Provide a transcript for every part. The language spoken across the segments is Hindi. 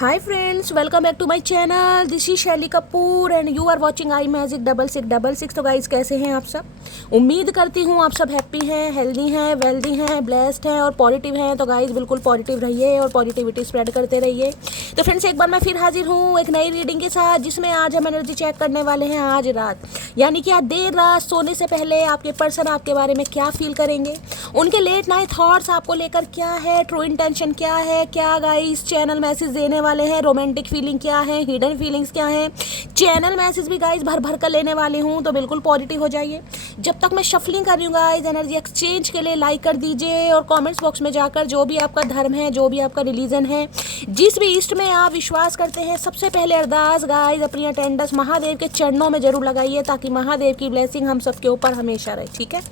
Hi friends, welcome back to my channel. This is Shaili Kapoor and you are watching I magic 6666। तो गाइस, कैसे हैं आप सब? उम्मीद करती हूँ आप सब हैप्पी हैं, हेल्दी हैं, वेल्दी हैं, ब्लेस्ड हैं और पॉजिटिव हैं। तो गाइस, बिल्कुल पॉजिटिव रहिए और पॉजिटिविटी स्प्रेड करते रहिए। तो फ्रेंड्स, एक बार मैं फिर हाजिर हूँ एक नई रीडिंग के साथ, जिसमें आज हम एनर्जी चेक करने वाले हैं आज रात, यानी कि आज देर रात सोने से पहले आपके पर्सन आपके बारे में क्या फील करेंगे, उनके लेट नाइट थॉट्स आपको लेकर क्या है, ट्रू इंटेंशन क्या है, क्या गाइस चैनल मैसेज देने वाले हैं, रोमांटिक फीलिंग क्या है, हिडन फीलिंग्स क्या है। चैनल मैसेज भी गाइस भर भर कर लेने वाले हूँ, तो बिल्कुल पॉजिटिव हो जाइए। जब तक मैं शफलिंग कर रही हूँ गाइस, एनर्जी एक्सचेंज के लिए लाइक कर दीजिए और कमेंट्स बॉक्स में जाकर जो भी आपका धर्म है, जो भी आपका रिलीजन है, जिस भी ईस्ट में आप विश्वास करते हैं, सबसे पहले अरदास गाइस अपनी अटेंडेंस महादेव के चरणों में जरूर लगाइए, ताकि महादेव की ब्लेसिंग हम सबके ऊपर हमेशा रहे। ठीक है,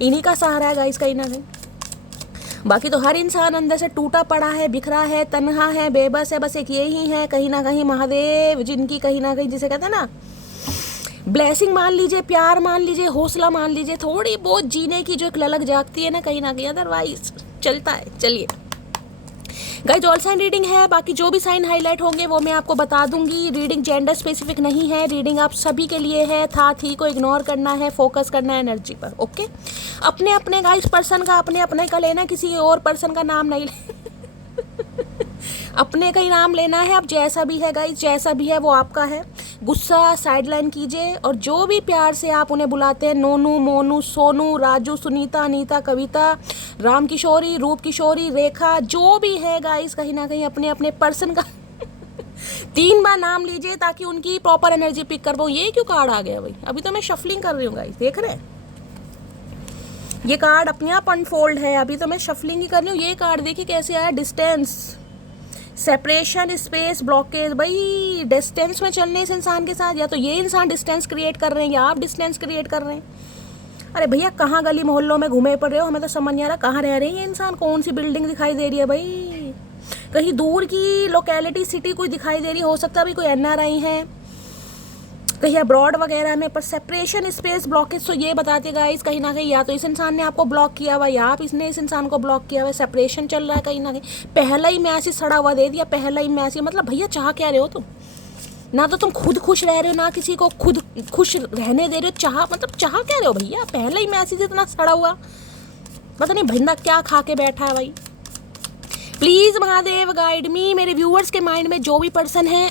इन्हीं का सहारा है गाइस कहीं ना कहीं। बाकी तो हर इंसान अंदर से टूटा पड़ा है, बिखरा है, तन्हा है, बेबस है, बस एक यही है कहीं ना कहीं महादेव, जिनकी कहीं ना कहीं जिसे कहते हैं ना ब्लेसिंग मान लीजिए, प्यार मान लीजिए, हौसला मान लीजिए, थोड़ी बहुत जीने की जो एक ललक जागती है ना कहीं ना कहीं, अदरवाइज चलता है। चलिए गाइस, ऑल साइन रीडिंग है, बाकी जो भी साइन हाईलाइट होंगे वो मैं आपको बता दूंगी। रीडिंग जेंडर स्पेसिफिक नहीं है, रीडिंग आप सभी के लिए है। था थी को इग्नोर करना है, फोकस करना है एनर्जी पर। ओके, अपने अपने गाइस पर्सन का अपने अपने का लेना, किसी और पर्सन का नाम नहीं अपने का ही नाम लेना है। अब जैसा भी है गाइस, जैसा भी है वो आपका है। गुस्सा साइडलाइन कीजिए और जो भी प्यार से आप उन्हें बुलाते हैं, नोनू, मोनू, सोनू, राजू, सुनीता, अनीता, कविता, राम किशोरी, रूप किशोरी, रेखा, जो भी है गाइस, कहीं ना कहीं अपने अपने पर्सन का 3 बार नाम लीजिए, ताकि उनकी प्रॉपर एनर्जी पिक कर पाऊँ। ये क्यों कार्ड आ गया भाई? अभी तो मैं शफलिंग कर रही हूँ गाइस, देख रहे हैं ये कार्ड अपने आप अनफोल्ड है, अभी तो मैं शफलिंग ही कर रही हूँ। ये कार्ड देखिए कैसे आया, डिस्टेंस, सेपरेशन, स्पेस, ब्लॉकेज। भाई डिस्टेंस में चलने इस इंसान के साथ, या तो ये इंसान डिस्टेंस क्रिएट कर रहे हैं या आप डिस्टेंस क्रिएट कर रहे हैं। अरे भैया, कहाँ गली मोहल्लों में घूमे पड़ रहे हो, हमें तो समझ नहीं आ रहा कहाँ रह रहे हैं ये इंसान, कौन सी बिल्डिंग दिखाई दे रही है भाई। कहीं दूर की लोकेलिटी, सिटी कोई दिखाई दे रही हो सकता है, अभी कोई एनआरआई है कहीं अब्रॉड वगैरह में, पर सेपरेशन, स्पेस, ब्लॉकेज तो ये बताते गाइस कहीं ना कहीं या तो इस इंसान ने आपको ब्लॉक किया हुआ, या आप इसने इस इंसान को ब्लॉक किया हुआ। सेपरेशन चल रहा है कहीं ना कहीं, पहला ही मैसेज सड़ा हुआ दे दिया, पहला ही मैसेज। मतलब भैया चाह क्या रहे हो तुम? ना तो तुम खुद खुश रह रहे हो, ना किसी को खुद खुश रहने दे रहे हो। चाह मतलब चाह क्या रहे हो भैया? पहला ही मैसेज इतना सड़ा हुआ, पता नहीं बंदा क्या खा के बैठा है भाई। Please Mahadev guide me. मेरे व्यूअर्स के माइंड में जो भी पर्सन है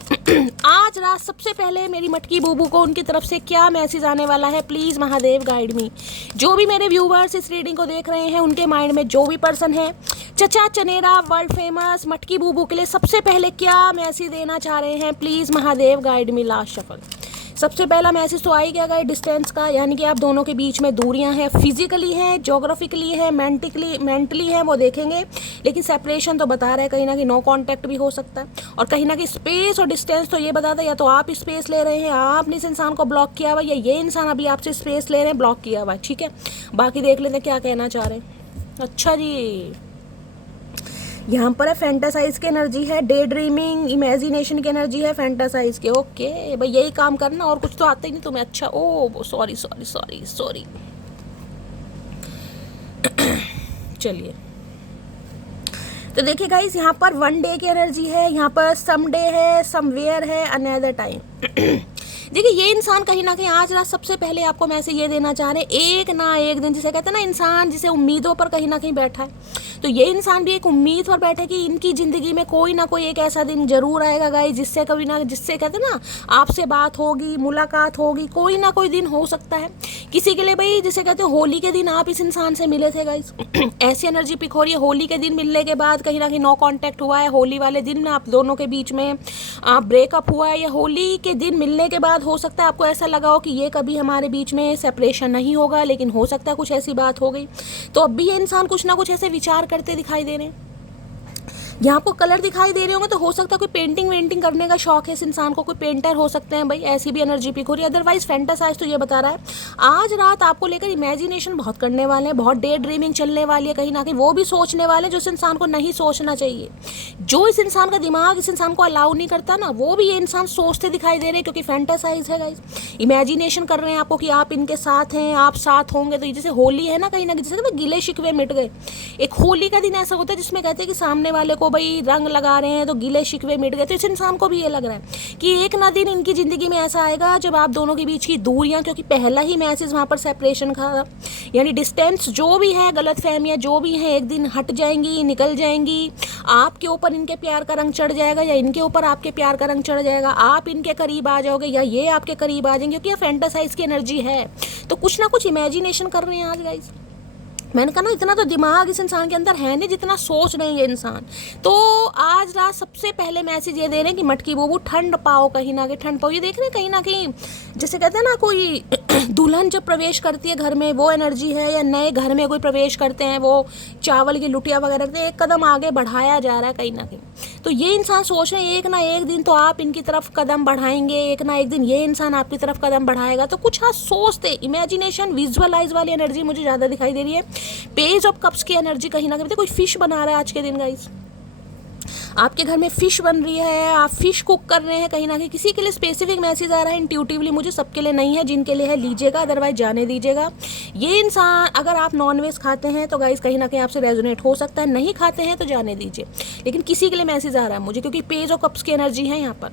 आज रात सबसे पहले मेरी मटकी बूबू को उनकी तरफ से क्या मैसेज आने वाला है, प्लीज महादेव गाइड मी। जो भी मेरे व्यूअर्स इस रीडिंग को देख रहे हैं, उनके माइंड में जो भी पर्सन है, चचा चनेरा वर्ल्ड फेमस मटकी बूबू के लिए सबसे पहले क्या मैसेज देना चाह रहे हैं, please Mahadev guide me. Last shuffle, सबसे पहला मैसेज तो आई क्या गया, डिस्टेंस का, यानी कि आप दोनों के बीच में दूरियां हैं, फिजिकली हैं, ज्योग्राफिकली है, मेंटली है, वो देखेंगे। लेकिन सेपरेशन तो बता रहा है कहीं ना कहीं नो कांटेक्ट भी हो सकता है, और कहीं ना कहीं स्पेस और डिस्टेंस तो ये बताता है या तो आप स्पेस ले रहे हैं, आपने इस इंसान को ब्लॉक किया हुआ, या ये इंसान अभी आपसे स्पेस ले रहे हैं, ब्लॉक किया हुआ है। ठीक है, बाकी देख लेते हैं क्या कहना चाह रहे हैं। अच्छा जी, यहाँ पर है फैंटासाइज की एनर्जी है, डे ड्रीमिंग, इमेजिनेशन की एनर्जी है, फैंटासाइज के। ओके भाई, यही काम करना, और कुछ तो आता ही नहीं तुम्हें। अच्छा, ओ सॉरी सॉरी सॉरी सॉरी। चलिए, तो देखिए गाइस, यहाँ पर 1 डे की एनर्जी है, यहाँ पर सम डे है, समवेयर है, अनदर टाइम। देखिए, ये इंसान कहीं ना कहीं आज रात सबसे पहले आपको मैसेज ये देना चाह रहे हैं, एक ना एक दिन, जिसे कहते हैं ना इंसान जिसे उम्मीदों पर कहीं ना कहीं बैठा है, तो ये इंसान भी एक उम्मीद पर बैठे कि इनकी ज़िंदगी में कोई ना कोई एक ऐसा दिन जरूर आएगा गाइस, जिससे कभी ना, जिससे कहते हैं ना आपसे बात होगी, मुलाकात होगी, कोई ना कोई दिन हो सकता है किसी के लिए भाई। जिसे कहते हैं होली के दिन आप इस इंसान से मिले थे गाइस ऐसी एनर्जी पिक हो रही है। होली के दिन मिलने के बाद कहीं ना कहीं नो कांटेक्ट हुआ है, होली वाले दिन में आप दोनों के बीच में ब्रेकअप हुआ है, या होली के दिन मिलने के बाद हो सकता है आपको ऐसा लगा हो कि ये कभी हमारे बीच में सेपरेशन नहीं होगा, लेकिन हो सकता है कुछ ऐसी बात हो गई। तो अब भी ये इंसान कुछ ना कुछ ऐसे विचार करते दिखाई दे रहे हैं। यहाँ आपको कलर दिखाई दे रहे होंगे, तो हो सकता है कोई पेंटिंग वेंटिंग करने का शौक है इस इंसान को, कोई पेंटर हो सकते हैं भाई, ऐसी भी एनर्जी पिक हो रही है। अदरवाइज फैंटासाइज तो ये बता रहा है आज रात आपको लेकर इमेजिनेशन बहुत करने वाले हैं, बहुत डे ड्रीमिंग चलने वाली है, कहीं ना कहीं वो भी सोचने वाले जो इस इंसान को नहीं सोचना चाहिए। जो इस इंसान का दिमाग इस इंसान को अलाउ नहीं करता ना, वो भी ये इंसान सोचते दिखाई दे रहे हैं, क्योंकि फैंटासाइज है गाइस। इमेजिनेशन कर रहे हैं आपको कि आप इनके साथ हैं, आप साथ होंगे। तो जैसे होली है ना, कहीं ना कहीं जैसे गिले शिकवे मिट गए। एक होली का दिन ऐसा होता है जिसमें कहते हैं कि सामने वाले को को भाई रंग लगा रहे हैं तो गिले शिकवे मिट गए। तो इस इंसान को भी ये लग रहा है कि एक ना दिन इनकी ज़िंदगी में ऐसा आएगा जब आप दोनों के बीच की दूरियां, क्योंकि पहला ही मैसेज वहाँ पर सेपरेशन का, यानी डिस्टेंस जो भी है, गलत फहमियाँ जो भी हैं, एक दिन हट जाएंगी, निकल जाएंगी। आपके ऊपर इनके प्यार का रंग चढ़ जाएगा या इनके ऊपर आपके प्यार का रंग चढ़ जाएगा। आप इनके करीब आ जाओगे या ये आपके करीब आ जाएंगे, क्योंकि ये फैंटासाइज की एनर्जी है। तो कुछ ना कुछ इमेजिनेशन कर रहे हैं आज गाइस। मैंने कहा ना, इतना तो दिमाग इस इंसान के अंदर है नहीं जितना सोच रहे हैं ये इंसान। तो आज रात सबसे पहले मैसेज ये दे रहे हैं कि मटकी बोबू ठंड पाओ, कहीं ना कहीं ठंड पाओ। ये देख रहे हैं कहीं ना कहीं, जैसे कहते हैं ना, कोई दुल्हन जब प्रवेश करती है घर में वो एनर्जी है, या नए घर में कोई प्रवेश करते हैं वो चावल की लुटिया वगैरह रखते हैं, एक कदम आगे बढ़ाया जा रहा है कहीं ना कहीं। तो ये इंसान सोच रहे हैं एक ना एक दिन तो आप इनकी तरफ कदम बढ़ाएंगे, एक ना एक दिन ये इंसान आपकी तरफ कदम बढ़ाएगा। तो कुछ हाँ सोचते, इमेजिनेशन, विजुअलाइज वाली एनर्जी मुझे ज़्यादा दिखाई दे रही है। पेज ऑफ कप्स की एनर्जी कहीं ना कहीं, कोई फिश बना रहा है आज के दिन गाइस, आपके घर में फिश बन रही है, आप फिश कुक कर रहे हैं कहीं ना कहीं। किसी के लिए स्पेसिफिक मैसेज आ रहा है इंट्यूटिवली, मुझे सबके लिए नहीं है, जिनके लिए है लीजिएगा, अदरवाइज जाने दीजिएगा। ये इंसान, अगर आप नॉनवेज खाते हैं तो गाइस कहीं ना कहीं आपसे रेजोनेट हो सकता है, नहीं खाते हैं तो जाने दीजिए। लेकिन किसी के लिए मैसेज आ रहा है मुझे, क्योंकि पेज ऑफ कप्स की एनर्जी है यहाँ पर।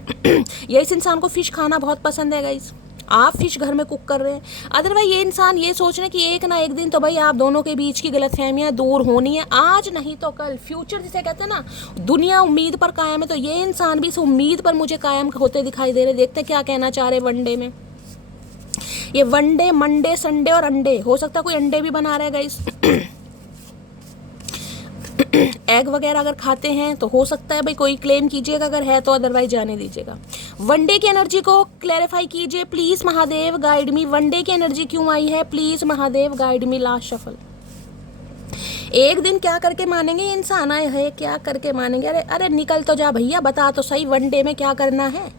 या इस इंसान को फिश खाना बहुत पसंद है गाइस, आप फिश घर में कुक कर रहे हैं। अदरवाइज ये इंसान ये सोच रहे हैं कि एक ना एक दिन तो भाई आप दोनों के बीच की गलतफहमियां दूर होनी है, आज नहीं तो कल। फ्यूचर जिसे कहते हैं ना, दुनिया उम्मीद पर कायम है, तो ये इंसान भी इस उम्मीद पर मुझे कायम होते दिखाई दे रहे। देखते क्या कहना चाह रहे वनडे में। ये वनडे, मंडे, संडे और अंडे, हो सकता है कोई अंडे भी बना रहा है गाइस। एग वगैरह अगर खाते हैं तो हो सकता है भाई, कोई क्लेम कीजिएगा अगर है तो, अदरवाइज जाने दीजिएगा। वनडे की एनर्जी को क्लैरिफाई कीजिए please Mahadev, guide me. One day की एनर्जी क्यों आई है, please Mahadev guide me. Last shuffle. एक दिन क्या करके मानेंगे इंसान, आए है क्या करके मानेंगे। अरे अरे निकल तो जा भैया, बता तो सही वनडे में क्या करना है।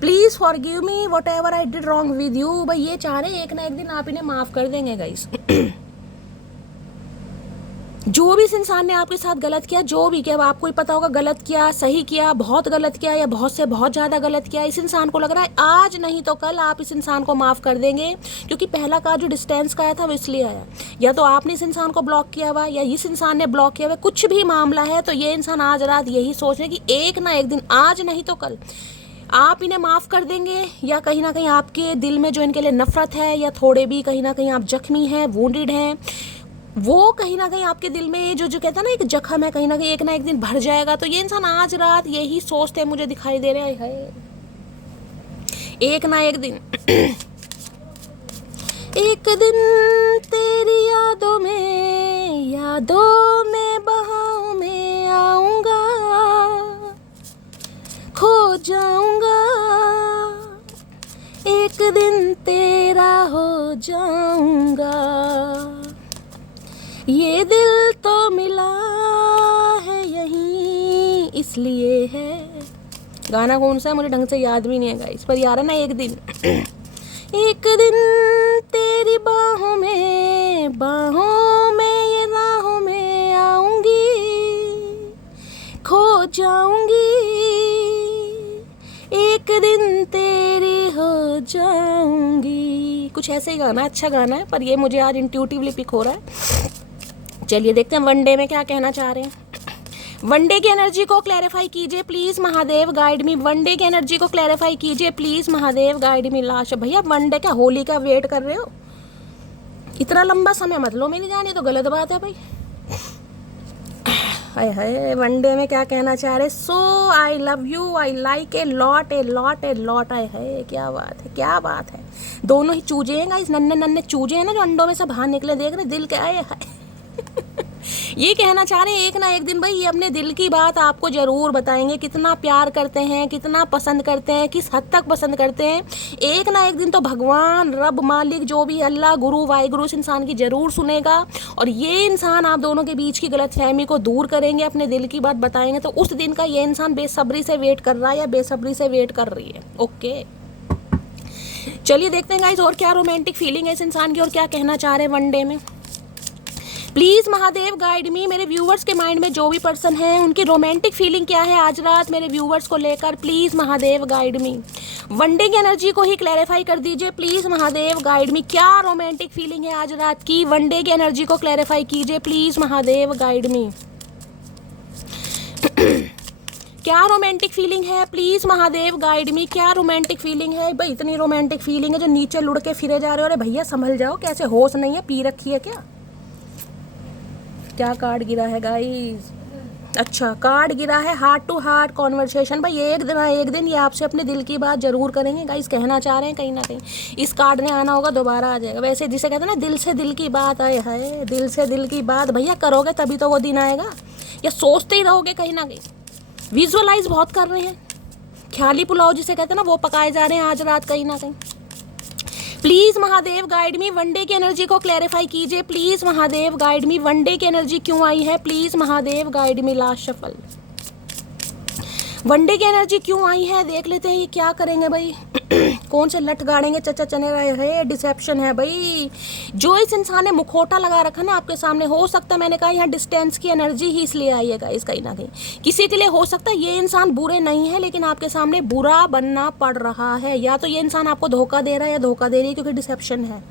Please forgive me what ever I did wrong with you. भाई ये चाह रहे एक ना एक दिन आप इन्हें माफ कर देंगे गाइस। जो भी इस इंसान ने आपके साथ गलत किया, जो भी किया, आपको ही पता होगा गलत किया, सही किया, बहुत गलत किया या बहुत से बहुत ज़्यादा गलत किया। इस इंसान को लग रहा है आज नहीं तो कल आप इस इंसान को माफ़ कर देंगे, क्योंकि पहला का जो डिस्टेंस का आया था वो इसलिए आया, या तो आपने इस इंसान को ब्लॉक किया हुआ या इस इंसान ने ब्लॉक किया हुआ, कुछ भी मामला है। तो ये इंसान आज रात यही सोच रहे कि एक ना एक दिन, आज नहीं तो कल, आप इन्हें माफ़ कर देंगे, या कहीं ना कहीं आपके दिल में जो इनके लिए नफरत है, या थोड़े भी कहीं ना कहीं आप जख्मी हैं, वुंडेड हैं, वो कहीं ना कहीं आपके दिल में जो कहता है ना एक जख्म है, कहीं ना कहीं एक ना एक दिन भर जाएगा। तो ये इंसान आज रात यही सोचते मुझे दिखाई दे रहे हैं, एक ना एक दिन। एक दिन तेरी यादों में बहाओं में आऊंगा, खो जाऊंगा, एक दिन तेरा हो जाऊंगा। ये दिल तो मिला है यहीं इसलिए है। गाना कौन सा है मुझे ढंग से याद भी नहीं है गाइस, पर यार है ना, एक दिन तेरी बाहों में ये राहों में आऊंगी, खो जाऊंगी, एक दिन तेरी हो जाऊंगी। कुछ ऐसे ही गाना, अच्छा गाना है, पर ये मुझे आज इंट्यूटिवली पिक हो रहा है। चलिए देखते हैं वनडे में क्या कहना चाह रहे हैं। वनडे की एनर्जी को क्लैरिफाई कीजिए please Mahadev guide me. One day की एनर्जी को क्लैरिफाई कीजिए please Mahadev guide me. Last भैया वनडे क्या होली का वेट कर रहे हो, इतना लंबा समय मत लो मेरी जान, ये तो गलत बात है भाई। हाय हाय, वनडे में क्या कहना चाह रहे। So I love you, I like a lot a lot a lot. आए है क्या बात है, क्या बात है। दोनों ही चूजे हैं गाइस, नन्हे नन्हे चूजे हैं ना जो अंडों में से बाहर निकले, देख रहे दिल के आए है। ये कहना चाह रहे हैं एक ना एक दिन भाई ये अपने दिल की बात आपको जरूर बताएंगे, कितना प्यार करते हैं, कितना पसंद करते हैं, किस हद तक पसंद करते हैं। एक ना एक दिन तो भगवान, रब, मालिक, जो भी अल्लाह, गुरु, वाहिगुरु इस इंसान की जरूर सुनेगा, और ये इंसान आप दोनों के बीच की गलतफहमी को दूर करेंगे, अपने दिल की बात बताएंगे। तो उस दिन का ये इंसान बेसब्री से वेट कर रहा है या बेसब्री से वेट कर रही है। ओके चलिए देखते हैं गाइस और क्या रोमांटिक फीलिंग है इस इंसान की, और क्या कहना चाह रहे हैं वनडे में। Please Mahadev guide me. मेरे व्यूवर्स के माइंड में जो भी पर्सन है उनकी रोमांटिक फीलिंग क्या है आज रात मेरे व्यूवर्स को लेकर, please Mahadev guide me. One day की एनर्जी को ही क्लैरिफाई कर दीजिए प्लीज़ महादेव गाइड मी। क्या रोमांटिक फीलिंग है आज रात की, वनडे की एनर्जी को क्लैरिफाई कीजिए प्लीज़ महादेव गाइड मी। क्या रोमांटिक फीलिंग है, प्लीज महादेव गाइड मी, क्या रोमांटिक फीलिंग है भाई? इतनी रोमांटिक फीलिंग है जो नीचे लुढ़ के फिरे जा रहे हो। अरे भैया संभल जाओ, कैसे होश नहीं है, पी रखी है क्या? क्या कार्ड गिरा है गाइस? अच्छा, कार्ड गिरा है हार्ट टू हार्ट कॉन्वर्सेशन। भाई एक दिन ये आपसे अपने दिल की बात जरूर करेंगे गाइस, कहना चाह रहे हैं कहीं ना कहीं। इस कार्ड ने आना होगा, दोबारा आ जाएगा। वैसे जिसे कहते हैं ना दिल से दिल की बात, आए है दिल से दिल की बात भैया करोगे तभी तो वो दिन आएगा, या सोचते ही रहोगे कहीं ना कहीं? विजुअलाइज बहुत कर रहे हैं, ख्याली पुलाव जिसे कहते हैं ना वो पकाए जा रहे हैं आज रात कहीं ना कहीं। Please Mahadev guide me, one day की एनर्जी को क्लैरिफाई कीजिए please Mahadev guide me. One day की एनर्जी क्यों आई है, please Mahadev guide me. Last shuffle, one day की एनर्जी क्यों आई है, देख लेते हैं ये क्या करेंगे भाई। कौन से लट गाड़ेंगे, चचा चने रहे हैं। डिसेप्शन है भाई, जो इस इंसान ने मुखौटा लगा रखा ना आपके सामने, हो सकता है मैंने कहा यहाँ डिस्टेंस की एनर्जी ही इसलिए आई है गाइस कहीं ना कहीं। किसी के लिए हो सकता है ये इंसान बुरे नहीं है, लेकिन आपके सामने बुरा बनना पड़ रहा है। या तो ये इंसान आपको धोखा दे रहा है या धोखा दे रही है, क्योंकि डिसेप्शन है।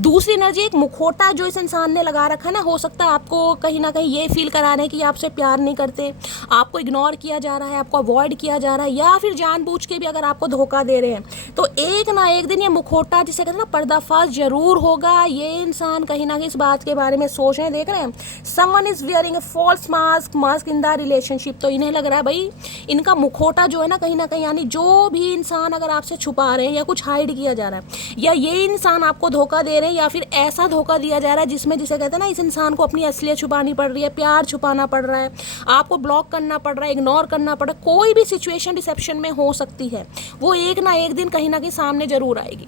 दूसरी एनर्जी, एक मुखौटा जो इस इंसान ने लगा रखा है ना, हो सकता है आपको कहीं ना कहीं ये फील करा रहे हैं कि आपसे प्यार नहीं करते, आपको इग्नोर किया जा रहा है, आपको अवॉइड किया जा रहा है, या फिर जानबूझ के भी अगर आपको धोखा दे रहे हैं तो एक ना एक दिन ये मुखौटा जिसे कहते हैं ना पर्दाफाश जरूर होगा। ये इंसान कहीं ना कहीं इस बात के बारे में सोच रहे हैं, देख रहे हैं someone is wearing a false mask in the relationship. तो इन्हें लग रहा है भाई इनका मुखौटा जो है ना कहीं ना कहीं, यानी जो भी इंसान अगर आपसे छुपा रहे हैं या कुछ हाइड किया जा रहा है, या ये इंसान आपको धोखा दे रहे हैं, या फिर ऐसा धोखा दिया जा रहा है जिसमें जिसे कहते हैं ना इस इंसान को अपनी असलियत छुपानी पड़ रही है, प्यार छुपाना पड़ रहा है, आपको ब्लॉक करना पड़ रहा है, इग्नोर करना पड़ रहा है। कोई भी सिचुएशन डिसेप्शन में हो सकती है, वो एक ना एक दिन कहीं ना कहीं सामने जरूर आएगी।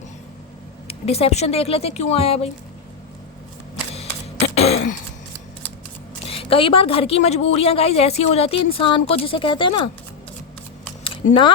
डिसेप्शन देख लेते क्यों आया भाई। कई बार घर की मजबूरियां गाइस ऐसी हो जाती है इंसान को, जिसे कहते हैं ना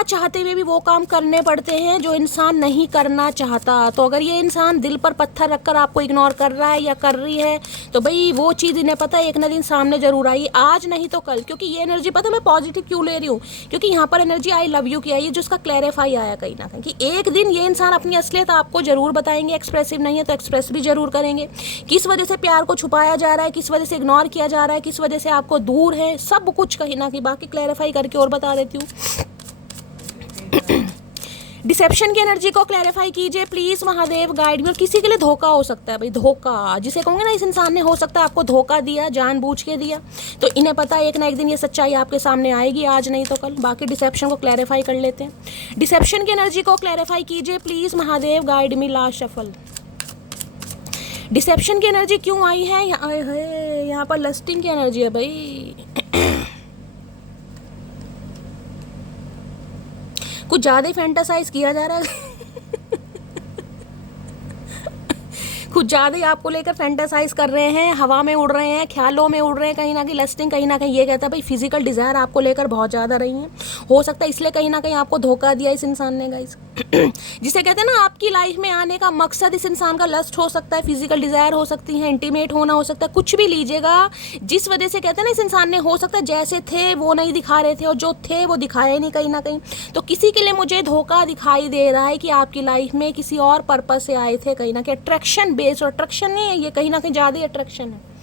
चाहते हुए भी वो काम करने पड़ते हैं जो इंसान नहीं करना चाहता। तो अगर ये इंसान दिल पर पत्थर रखकर आपको इग्नोर कर रहा है या कर रही है, तो भाई वो चीज़ इन्हें पता है एक ना दिन सामने जरूर आई, आज नहीं तो कल। क्योंकि ये एनर्जी पता मैं पॉजिटिव क्यों ले रही हूँ, क्योंकि यहाँ पर एनर्जी आई लव यू की आई है, जो उसका क्लैरिफाई आया कहीं ना कहीं कि एक दिन ये इंसान अपनी असलियत आपको जरूर बताएंगे। एक्सप्रेसिव नहीं है तो एक्सप्रेस भी जरूर करेंगे। किस वजह से प्यार को छुपाया जा रहा है, किस वजह से इग्नोर किया जा रहा है, किस वजह से आपको दूर है, सब कुछ कहीं ना कहीं बाकी क्लैरिफाई करके और बता देती हूँ। डिसेप्शन की एनर्जी को क्लैरिफाई कीजिए प्लीज महादेव गाइड मी। और किसी के लिए धोखा हो सकता है भाई, धोखा जिसे कहोगे ना इस इंसान ने हो सकता है आपको धोखा दिया, जानबूझ के दिया। तो इन्हें पता है एक ना एक दिन ये सच्चाई आपके सामने आएगी, आज नहीं तो कल। बाकी डिसेप्शन को क्लैरिफाई कर लेते हैं। डिसेप्शन की एनर्जी को क्लैरिफाई कीजिए please Mahadev guide me. Last shuffle, deception की एनर्जी क्यों आई है, यहाँ पर लस्टिंग की एनर्जी है भाई। कुछ ज़्यादा ही फैंटासाइज किया जा रहा है। कुछ ज़्यादा ही आपको लेकर फैंटासाइज कर रहे हैं, हवा में उड़ रहे हैं, ख्यालों में उड़ रहे हैं कहीं ना कहीं। लस्टिंग कहीं ना कहीं ये कहता है भाई फिजिकल डिज़ायर आपको लेकर बहुत ज़्यादा रही है। हो सकता है इसलिए कहीं ना कहीं आपको धोखा दिया इस इंसान ने गाइस। जिसे कहते हैं ना आपकी लाइफ में आने का मकसद इस इंसान का लस्ट हो सकता है, फिजिकल डिज़ायर हो सकती है, इंटीमेट होना हो सकता है, कुछ भी लीजिएगा। जिस वजह से कहते हैं ना इस इंसान ने हो सकता है जैसे थे वो नहीं दिखा रहे थे, और जो थे वो दिखाए नहीं कहीं ना कहीं। तो किसी के लिए मुझे धोखा दिखाई दे रहा है कि आपकी लाइफ में किसी और पर्पज से आए थे कहीं ना कहीं। अट्रैक्शन बेस्ड, और अट्रैक्शन नहीं है ये, कहीं ना कहीं ज़्यादा ही अट्रैक्शन है।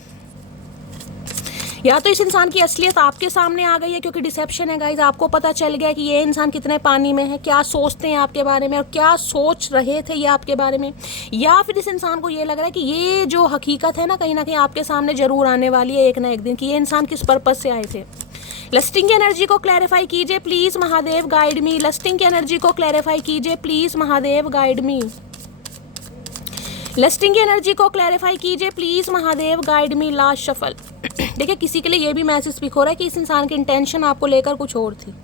या तो इस इंसान की असलियत आपके सामने आ गई है, क्योंकि डिसेप्शन है गाइज। आपको पता चल गया कि ये इंसान कितने पानी में है, क्या सोचते हैं आपके बारे में और क्या सोच रहे थे ये आपके बारे में। या फिर इस इंसान को ये लग रहा है कि ये जो हकीकत है ना कहीं आपके सामने जरूर आने वाली है एक ना एक दिन, कि ये इंसान किस पर्पज से आए थे। लस्टिंग की एनर्जी को क्लैरिफाई कीजिए प्लीज महादेव गाइड मी। लस्टिंग की एनर्जी को क्लैरिफाई कीजिए प्लीज महादेव गाइड मी। लस्टिंग की एनर्जी को क्लैरिफाई कीजिए please Mahadev guide me. Last shuffle, देखिए किसी के लिए ये भी मैसेज स्पीक हो रहा है कि इस इंसान की इंटेंशन आपको लेकर कुछ और थी।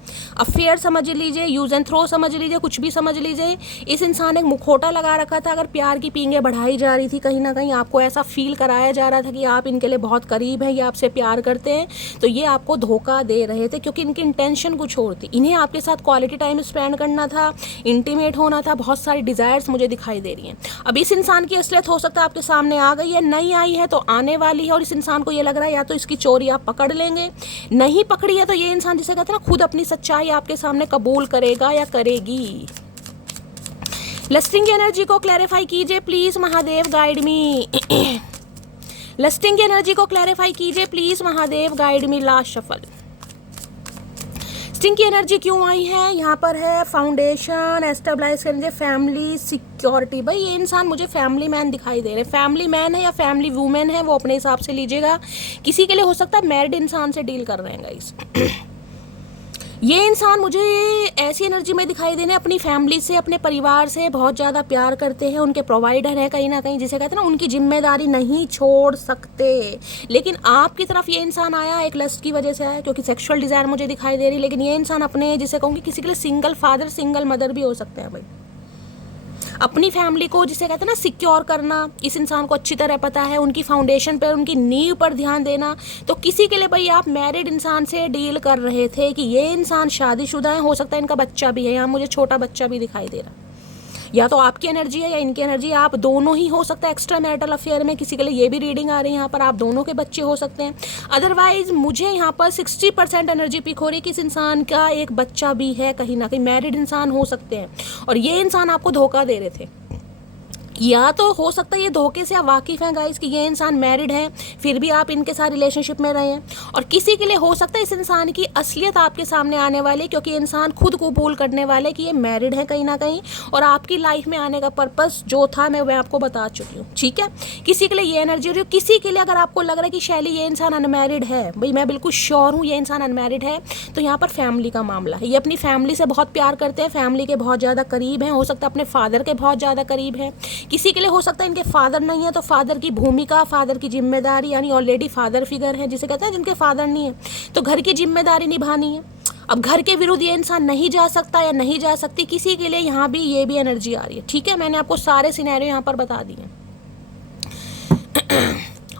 अफेयर समझ लीजिए, यूज एंड थ्रो समझ लीजिए, कुछ भी समझ लीजिए। इस इंसान ने एक मुखौटा लगा रखा था, अगर प्यार की पींगे बढ़ाई जा रही थी कहीं ना कहीं, आपको ऐसा फील कराया जा रहा था कि आप इनके लिए बहुत करीब हैं, ये आपसे प्यार करते हैं, तो ये आपको धोखा दे रहे थे, क्योंकि इनकी इंटेंशन कुछ और थी। इन्हें आपके साथ क्वालिटी टाइम स्पेंड करना था, इंटीमेट होना था, बहुत सारी डिज़ायर्स मुझे दिखाई दे रही हैं। अब इस इंसान की असलियत हो सकता है आपके सामने आ गई है, नहीं आई है तो आने वाली है, और इस इंसान को ये लग रहा है या तो इसकी चोरी आप पकड़ लेंगे, नहीं पकड़ी है तो ये इंसान जिसे कहते हैं ना खुद अपनी सच्चाई आपके सामने कबूल करेगा या करेगी। लस्टिंग की एनर्जी को क्लैरिफाई कीजिए प्लीज महादेव गाइड मी। लस्टिंग की एनर्जी को क्लैरिफाई कीजिए please Mahadev guide me. Last shuffle, sting की एनर्जी क्यों आई है, यहाँ पर है फाउंडेशन, एस्टेब्लाइज करेंगे, फैमिली, सिक्योरिटी। भाई ये इंसान मुझे फैमिली मैन दिखाई दे रहे हैं, फैमिली मैन है या फैमिली वूमेन है वो अपने हिसाब से लीजिएगा। किसी के लिए हो सकता है मैरिड इंसान से डील कर रहे हैं गाइस। ये इंसान मुझे ऐसी एनर्जी में दिखाई दे रहे हैं, अपनी फैमिली से, अपने परिवार से बहुत ज़्यादा प्यार करते हैं, उनके प्रोवाइडर है कहीं ना कहीं, जिसे कहते हैं ना उनकी जिम्मेदारी नहीं छोड़ सकते। लेकिन आपकी तरफ ये इंसान आया एक लस्ट की वजह से आया, क्योंकि सेक्सुअल डिज़ायर मुझे दिखाई दे रही। लेकिन ये इंसान अपने, जिसे कहूँगी किसी के लिए सिंगल फादर सिंगल मदर भी हो सकते हैं भाई। अपनी फैमिली को, जिसे कहते हैं ना सिक्योर करना, इस इंसान को अच्छी तरह पता है, उनकी फाउंडेशन पर, उनकी नींव पर ध्यान देना। तो किसी के लिए भाई आप मैरिड इंसान से डील कर रहे थे कि ये इंसान शादीशुदा है, हो सकता है इनका बच्चा भी है, यहाँ मुझे छोटा बच्चा भी दिखाई दे रहा है। या तो आपकी एनर्जी है या इनकी एनर्जी, आप दोनों ही हो सकता है एक्स्ट्रा मैरिटल अफेयर में। किसी के लिए ये भी रीडिंग आ रही है, यहाँ पर आप दोनों के बच्चे हो सकते हैं। अदरवाइज मुझे यहाँ पर 60% एनर्जी पिक हो रही है कि इस इंसान का एक बच्चा भी है, कहीं ना कहीं मैरिड इंसान हो सकते हैं और ये इंसान आपको धोखा दे रहे थे। या तो हो सकता है ये धोखे से आप वाकिफ़ हैं गाइस कि ये इंसान मैरिड है, फिर भी आप इनके साथ रिलेशनशिप में रहे हैं। और किसी के लिए हो सकता है इस इंसान की असलियत आपके सामने आने वाली, क्योंकि इंसान खुद कबूल करने वाले कि ये मैरिड है कहीं ना कहीं, और आपकी लाइफ में आने का पर्पस जो था मैं आपको बता चुकी हूँ। ठीक है, किसी के लिए ये एनर्जी हो रही है। किसी के लिए अगर आपको लग रहा है कि शैली ये इंसान अनमैरिड है, भाई मैं बिल्कुल श्योर हूँ ये इंसान अनमैरिड है, तो यहाँ पर फैमिली का मामला है। ये अपनी फैमिली से बहुत प्यार करते हैं, फैमिली के बहुत ज़्यादा करीब हैं, हो सकता है अपने फादर के बहुत ज़्यादा करीब हैं। किसी के लिए हो सकता है इनके फादर नहीं है, तो फादर की भूमिका, फादर की जिम्मेदारी, यानी ऑलरेडी फादर फिगर है, जिसे कहते हैं जिनके फादर नहीं है, तो घर की जिम्मेदारी निभानी है। अब घर के विरुद्ध ये इंसान नहीं जा सकता या नहीं जा सकती, किसी के लिए यहाँ भी ये भी एनर्जी आ रही है। ठीक है, मैंने आपको सारे सिनेरियो यहाँ पर बता दिए।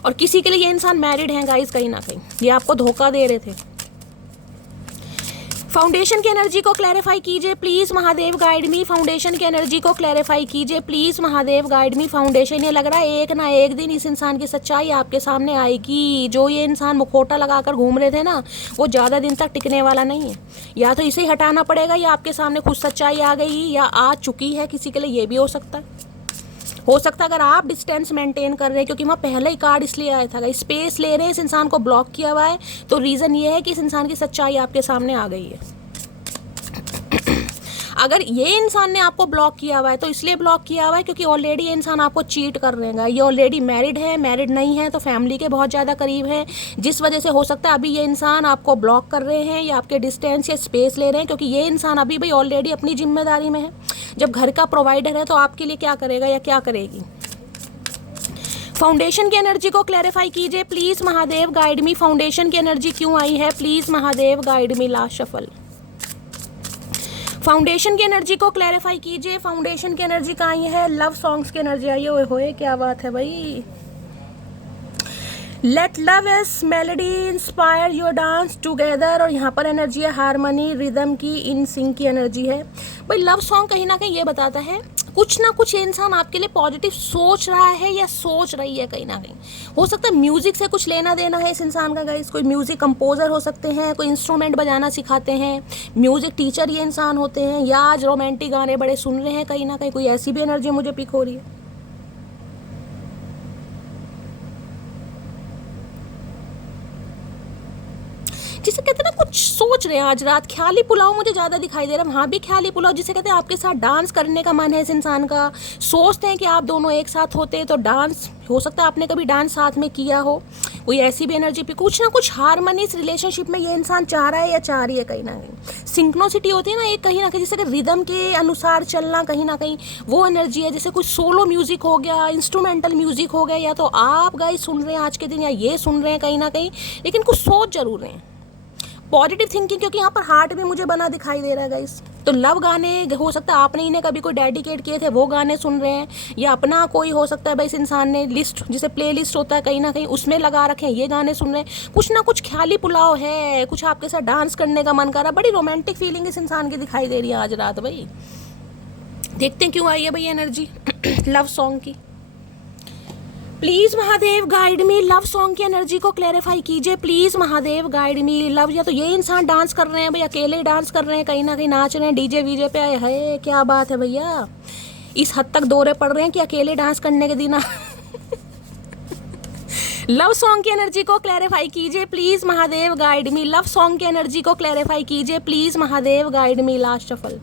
और किसी के लिए ये इंसान मैरिड है गाइस, कहीं ना कहीं ये आपको धोखा दे रहे थे। फाउंडेशन की एनर्जी को क्लैरिफाई कीजिए please, Mahadev guide me. Foundation की एनर्जी को क्लैरिफाई कीजिए please, Mahadev guide me. Foundation, ये लग रहा है एक ना एक दिन इस इंसान की सच्चाई आपके सामने आएगी। जो ये इंसान मुखौटा लगाकर घूम रहे थे ना, वो ज़्यादा दिन तक टिकने वाला नहीं है। या तो इसे ही हटाना पड़ेगा, या आपके सामने खुद सच्चाई आ गई या आ चुकी है। किसी के लिए ये भी हो सकता है। हो सकता है अगर आप डिस्टेंस मेंटेन कर रहे हैं, क्योंकि वहाँ पहले ही कार्ड इसलिए आया था, स्पेस ले रहे हैं, इस इंसान को ब्लॉक किया हुआ है, तो रीज़न ये है कि इस इंसान की सच्चाई आपके सामने आ गई है। अगर ये इंसान ने आपको ब्लॉक किया हुआ है तो इसलिए ब्लॉक किया हुआ है क्योंकि ऑलरेडी ये इंसान आपको चीट कर रहेगा। ये ऑलरेडी मैरिड है, मैरिड नहीं है तो फैमिली के बहुत ज़्यादा करीब है, जिस वजह से हो सकता है अभी ये इंसान आपको ब्लॉक कर रहे हैं या आपके डिस्टेंस या स्पेस ले रहे हैं, क्योंकि ये इंसान अभी भाई ऑलरेडी अपनी जिम्मेदारी में है। जब घर का प्रोवाइडर है तो आपके लिए क्या करेगा या क्या करेगी। फाउंडेशन की एनर्जी को क्लैरिफाई कीजिए please, Mahadev guide me. Foundation की एनर्जी क्यों आई है please, Mahadev guide me. Last shuffle. Foundation की एनर्जी को क्लैरिफाई कीजिए। फाउंडेशन की एनर्जी कहाँ आई है, लव सॉन्ग्स की एनर्जी आई है। ओए होए क्या बात है भाई। लेट लव इस melody inspire your dance together, और यहाँ पर एनर्जी है हारमोनी, रिदम की, इन सिंक की एनर्जी है भाई। लव सॉन्ग कहीं ना कहीं ये बताता है कुछ ना कुछ ये इंसान आपके लिए पॉजिटिव सोच रहा है या सोच रही है कहीं ना कहीं। हो सकता है म्यूज़िक से कुछ लेना देना है इस इंसान का गाइस। कोई म्यूज़िक कंपोजर हो सकते हैं, कोई इंस्ट्रूमेंट बजाना सिखाते हैं, म्यूज़िक टीचर ये इंसान होते हैं, या आज रोमांटिक गाने बड़े सुन रहे हैं कहीं ना कहीं। कोई ऐसी भी एनर्जी मुझे पिक हो रही है। जिसे कहते हैं ना कुछ सोच रहे हैं आज रात। ख्याली पुलाव मुझे ज़्यादा दिखाई दे रहा है, वहाँ भी ख्याली पुलाव, जिसे कहते हैं आपके साथ डांस करने का मन है इस इंसान का। सोचते हैं कि आप दोनों एक साथ होते तो डांस, हो सकता है आपने कभी डांस साथ में किया हो। कोई ऐसी भी एनर्जी पे कुछ ना कुछ हारमोनी इस रिलेशनशिप में ये इंसान चाह रहा है या चाह रही है कहीं ना कहीं। सिंक्रोनिसिटी होती है ना एक, कहीं ना कहीं जैसे कि रिदम के अनुसार चलना, कहीं ना कहीं वो एनर्जी है। जैसे कुछ सोलो म्यूजिक हो गया, इंस्ट्रूमेंटल म्यूजिक हो गया, या तो आप गाइस सुन रहे हैं आज के दिन या ये सुन रहे हैं कहीं ना कहीं, लेकिन कुछ सोच जरूर रहे हैं। पॉजिटिव थिंकिंग, क्योंकि यहाँ पर हार्ट भी मुझे बना दिखाई दे रहा है गाइस। तो लव गाने हो सकता है आपने इन्हें कभी कोई डेडिकेट किए थे, वो गाने सुन रहे हैं, या अपना कोई हो सकता है भाई इस इंसान ने लिस्ट, जिसे प्ले लिस्ट होता है कहीं ना कहीं, उसमें लगा रखे हैं, ये गाने सुन रहे हैं। कुछ ना कुछ ख्याली पुलाव है, कुछ आपके साथ डांस करने का मन कर रहा है। बड़ी रोमांटिक फीलिंग इस इंसान की दिखाई दे रही है आज रात भाई। देखते हैं क्यों आई है भाई एनर्जी लव सॉन्ग की। Please Mahadev guide me, love song की एनर्जी को क्लैरिफाई कीजिए please, Mahadev guide me. Love, या तो ये इंसान डांस कर रहे हैं भाई, अकेले डांस कर रहे हैं, कहीं ना कहीं नाच रहे हैं डीजे वीजे पे आए है। क्या बात है भैया, इस हद तक दौरे पड़ रहे हैं कि अकेले डांस करने के दिन लव सॉन्ग की एनर्जी को क्लैरिफाई कीजिए please Mahadev, guide me. Love song की एनर्जी को क्लैरिफाई कीजिए please Mahadev, guide me. Last shuffle.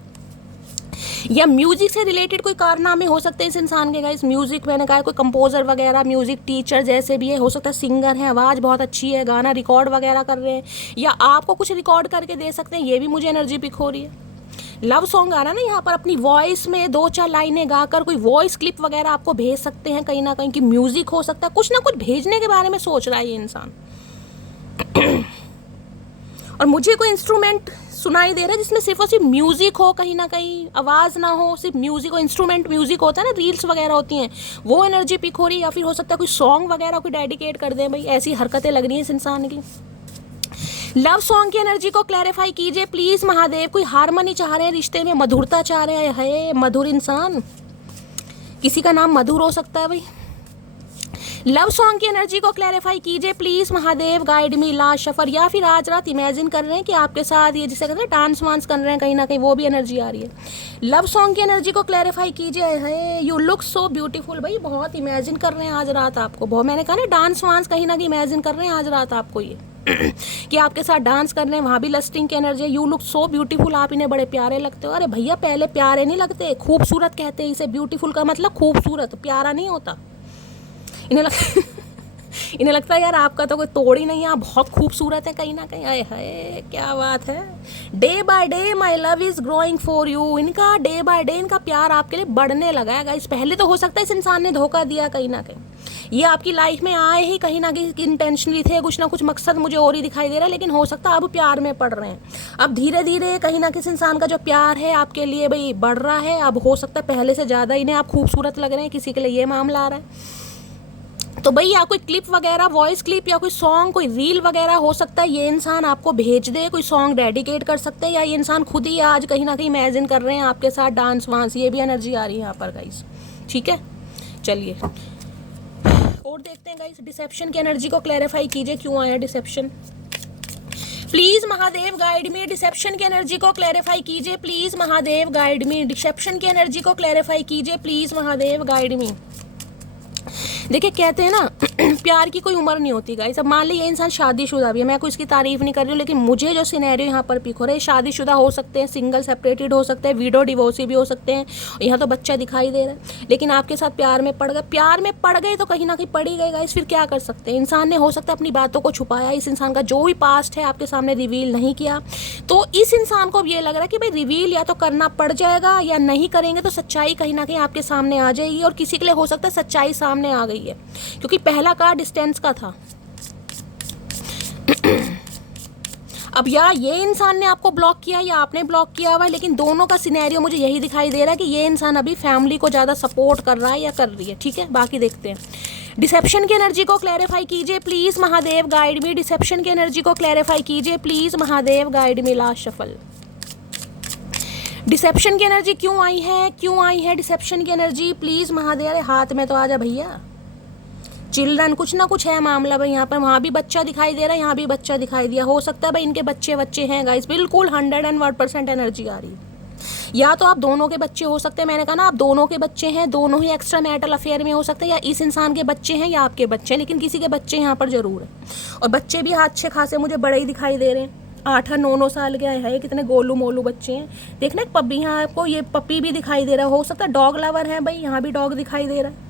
या म्यूजिक से रिलेटेड कोई कारनामे हो सकते हैं इस इंसान के गाइस। म्यूजिक मैंने कहा कोई कंपोजर वगैरह, म्यूजिक टीचर जैसे भी है, हो सकता है सिंगर है, आवाज़ बहुत अच्छी है, गाना रिकॉर्ड वगैरह कर रहे हैं, या आपको कुछ रिकॉर्ड करके दे सकते हैं, ये भी मुझे एनर्जी पिक हो रही है। लव सॉन्ग आ रहा है ना यहाँ पर, अपनी वॉइस में 2-4 लाइनें गाकर कोई वॉइस क्लिप वगैरह आपको भेज सकते हैं कहीं ना कहीं, कि म्यूजिक हो सकता है, कुछ ना कुछ भेजने के बारे में सोच रहा है ये इंसान। और मुझे कोई इंस्ट्रूमेंट सुनाई दे रहा है जिसमें सिर्फ और सिर्फ म्यूजिक हो, कहीं ना कहीं आवाज़ ना हो, सिर्फ म्यूजिक हो। इंस्ट्रूमेंट म्यूजिक होता है ना, रील्स वगैरह होती हैं, वो एनर्जी पिक हो रही है। या फिर हो सकता है कोई सॉन्ग वगैरह कोई डेडिकेट कर दें, भाई ऐसी हरकतें लग रही हैं इस इंसान की। लव सॉन्ग की एनर्जी को क्लैरिफाई कीजिए प्लीज महादेव। कोई हारमोनी चाह रहे हैं, रिश्ते में मधुरता चाह रहे हैं। है मधुर इंसान, किसी का नाम मधुर हो सकता है भाई। लव सॉन्ग की एनर्जी को क्लैरिफाई कीजिए please Mahadev, guide me. Last Shafar. या फिर आज रात इमेजिन कर रहे हैं कि आपके साथ ये जिसे कहते हैं डांस वांस कर रहे हैं, कहीं ना कहीं वो भी एनर्जी आ रही है। लव सॉन्ग की एनर्जी को क्लैरिफाई कीजिए। है यू लुक सो ब्यूटीफुल। भाई बहुत इमेजिन कर रहे हैं आज रात आपको, बहुत, मैंने कहा ना डांस वांस कहीं ना कहीं इमेजिन कर रहे हैं आज रात आपको ये कि आपके साथ डांस कर रहे हैं, वहाँ भी लस्टिंग की एनर्जी है। यू लुक सो ब्यूटीफुल, आप इन्हें बड़े प्यारे लगते हो। अरे भैया पहले प्यारे नहीं लगते, खूबसूरत कहते हैं इसे। ब्यूटीफुल का मतलब खूबसूरत, प्यारा नहीं होता। इन्हें लगता है यार आपका तो कोई तोड़ ही नहीं है, आप बहुत खूबसूरत है कहीं ना कहीं। आए हाय क्या बात है। Day by day my love is growing for you. इनका डे बाय डे इनका प्यार आपके लिए बढ़ने लगा है गाइस। पहले तो हो सकता है इस इंसान ने धोखा दिया कहीं ना कहीं, ये आपकी लाइफ में आए ही कहीं ना कहीं इंटेंशनली थे, कुछ ना कुछ मकसद मुझे और ही दिखाई दे रहा है। लेकिन हो सकता है अब प्यार में पड़ रहे हैं, अब धीरे धीरे कहीं ना किसी इंसान का जो प्यार है आपके लिए भाई बढ़ रहा है। अब हो सकता है पहले से ज़्यादा इन्हें आप खूबसूरत लग रहे हैं, किसी के लिए ये मामला आ रहा है। तो भाई या कोई क्लिप वगैरह, वॉइस क्लिप या कोई सॉन्ग, कोई रील वगैरह हो सकता है ये इंसान आपको भेज दे, कोई सॉन्ग डेडिकेट कर सकते हैं, या ये इंसान खुद ही आज कहीं ना कहीं इमेजिन कर रहे हैं आपके साथ डांस वांस। ये भी एनर्जी आ रही है यहाँ पर गाइस। ठीक है, चलिए और देखते हैं गाइस। डिसेप्शन की एनर्जी को क्लैरिफाई कीजिए, क्यों आया deception. Please Mahadev guide me. Deception की एनर्जी को क्लैरिफाई कीजिए please Mahadev, guide me. Deception की एनर्जी को क्लैरिफाई कीजिए प्लीज महादेव, गाइड मी। देखिए कहते हैं ना प्यार की कोई उम्र नहीं होती गाइस। अब मान लीजिए ये इंसान शादीशुदा भी है, मैं कोई इसकी तारीफ नहीं कर रही हूँ, लेकिन मुझे जो सिनेरियो यहाँ पर पिक हो रहा है, शादीशुदा हो सकते हैं, सिंगल सेपरेटेड हो सकते हैं, विडो डिवोर्सी भी हो सकते हैं, यहाँ तो बच्चा दिखाई दे रहा है, लेकिन आपके साथ प्यार में पड़ गए। प्यार में पड़ गए तो कहीं ना कहीं पड़ ही गए गाइस, फिर क्या कर सकते हैं। इंसान ने हो सकता है अपनी बातों को छुपाया, इस इंसान का जो भी पास्ट है आपके सामने रिवील नहीं किया, तो इस इंसान को अब ये लग रहा है कि भाई रिवील या तो करना पड़ जाएगा, या नहीं करेंगे तो सच्चाई कहीं ना कहीं आपके सामने आ जाएगी। और किसी के लिए हो सकता है सच्चाई सामने आ गई है, क्योंकि पहला कार्ड डिस्टेंस का था। अब या ये इंसान ने आपको ब्लॉक किया या आपने ब्लॉक किया हुआ है, लेकिन दोनों का सिनेरियो मुझे यही दिखाई दे रहा है कि ये इंसान अभी फैमिली को ज़्यादा सपोर्ट कर रहा है या कर रही है। ठीक है, बाकी देखते हैं। डिसेप्शन की एनर्जी को क्लैरिफाई कीजिए please Mahadev, guide me. Deception की एनर्जी को क्लैरिफाई कीजिए please Mahadev, guide me. Last shuffle. Deception की एनर्जी क्यों आई है, क्यों आई है डिसेप्शन की एनर्जी प्लीज महादेव। अरे हाथ में तो आ जा भैया। चिल्ड्रन, कुछ ना कुछ है मामला भाई यहाँ पर। वहाँ भी बच्चा दिखाई दे रहा है, यहाँ भी बच्चा दिखाई दिया। हो सकता है भाई इनके बच्चे हैं गाइस। बिल्कुल 101% एनर्जी आ रही है। या तो आप दोनों के बच्चे हो सकते हैं, मैंने कहा ना आप दोनों के बच्चे हैं, दोनों ही एक्स्ट्रा मैरिटल अफेयर में हो सकते हैं, या इस इंसान के बच्चे हैं या आपके बच्चे हैं, लेकिन किसी के बच्चे यहाँ पर जरूर है। और बच्चे भी अच्छे खासे मुझे बड़े ही दिखाई दे रहे हैं, 8-9 साल के है, कितने गोलू मोलू बच्चे हैं। देखना पपी, यहाँ आपको ये पपी भी दिखाई दे रहा है। हो सकता है डॉग लवर है भाई, यहाँ भी डॉग दिखाई दे रहा है।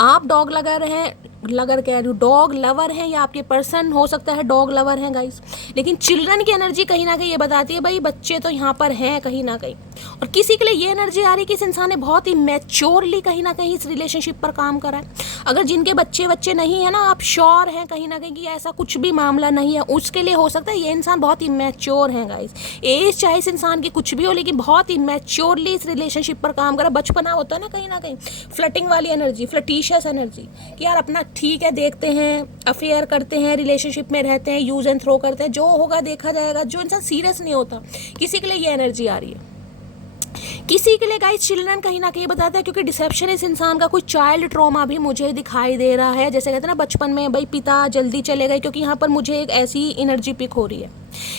आप डॉग लगा रहे हैं, लगर कह रही हूँ, डॉग लवर हैं, या आपके पर्सन हो सकता है डॉग लवर हैं गाइस। लेकिन चिल्ड्रन की एनर्जी कहीं ना कहीं ये बताती है भाई बच्चे तो यहाँ पर हैं कहीं ना कहीं। और किसी के लिए ये एनर्जी आ रही है कि इस इंसान ने बहुत ही मैच्योरली कहीं ना कहीं इस रिलेशनशिप पर काम करा है। अगर जिनके बच्चे नहीं है ना, आप श्योर हैं कहीं ना कहीं कि ऐसा कुछ भी मामला नहीं है, उसके लिए हो सकता है ये इंसान बहुत ही मैच्योर है गाइस। एज चाहे इस इंसान की कुछ भी हो, लेकिन बहुत ही मैच्योरली इस रिलेशनशिप पर काम करा। बचपना होता है ना कहीं ना कहीं, फ्लटिंग वाली एनर्जी, फ्लटिशियस एनर्जी, कि यार अपना ठीक है देखते हैं, अफेयर करते हैं, रिलेशनशिप में रहते हैं, यूज एंड थ्रो करते हैं, जो होगा देखा जाएगा। जो इंसान सीरियस नहीं होता, किसी के लिए ये एनर्जी आ रही है। किसी के लिए गाइस चिल्ड्रन कहीं ना कहीं बताता है, क्योंकि डिसेप्शन इस इंसान का कोई चाइल्ड ट्रॉमा भी मुझे दिखाई दे रहा है। जैसे कहते हैं ना बचपन में भाई पिता जल्दी चले गए, क्योंकि यहाँ पर मुझे एक ऐसी एनर्जी पिक हो रही है।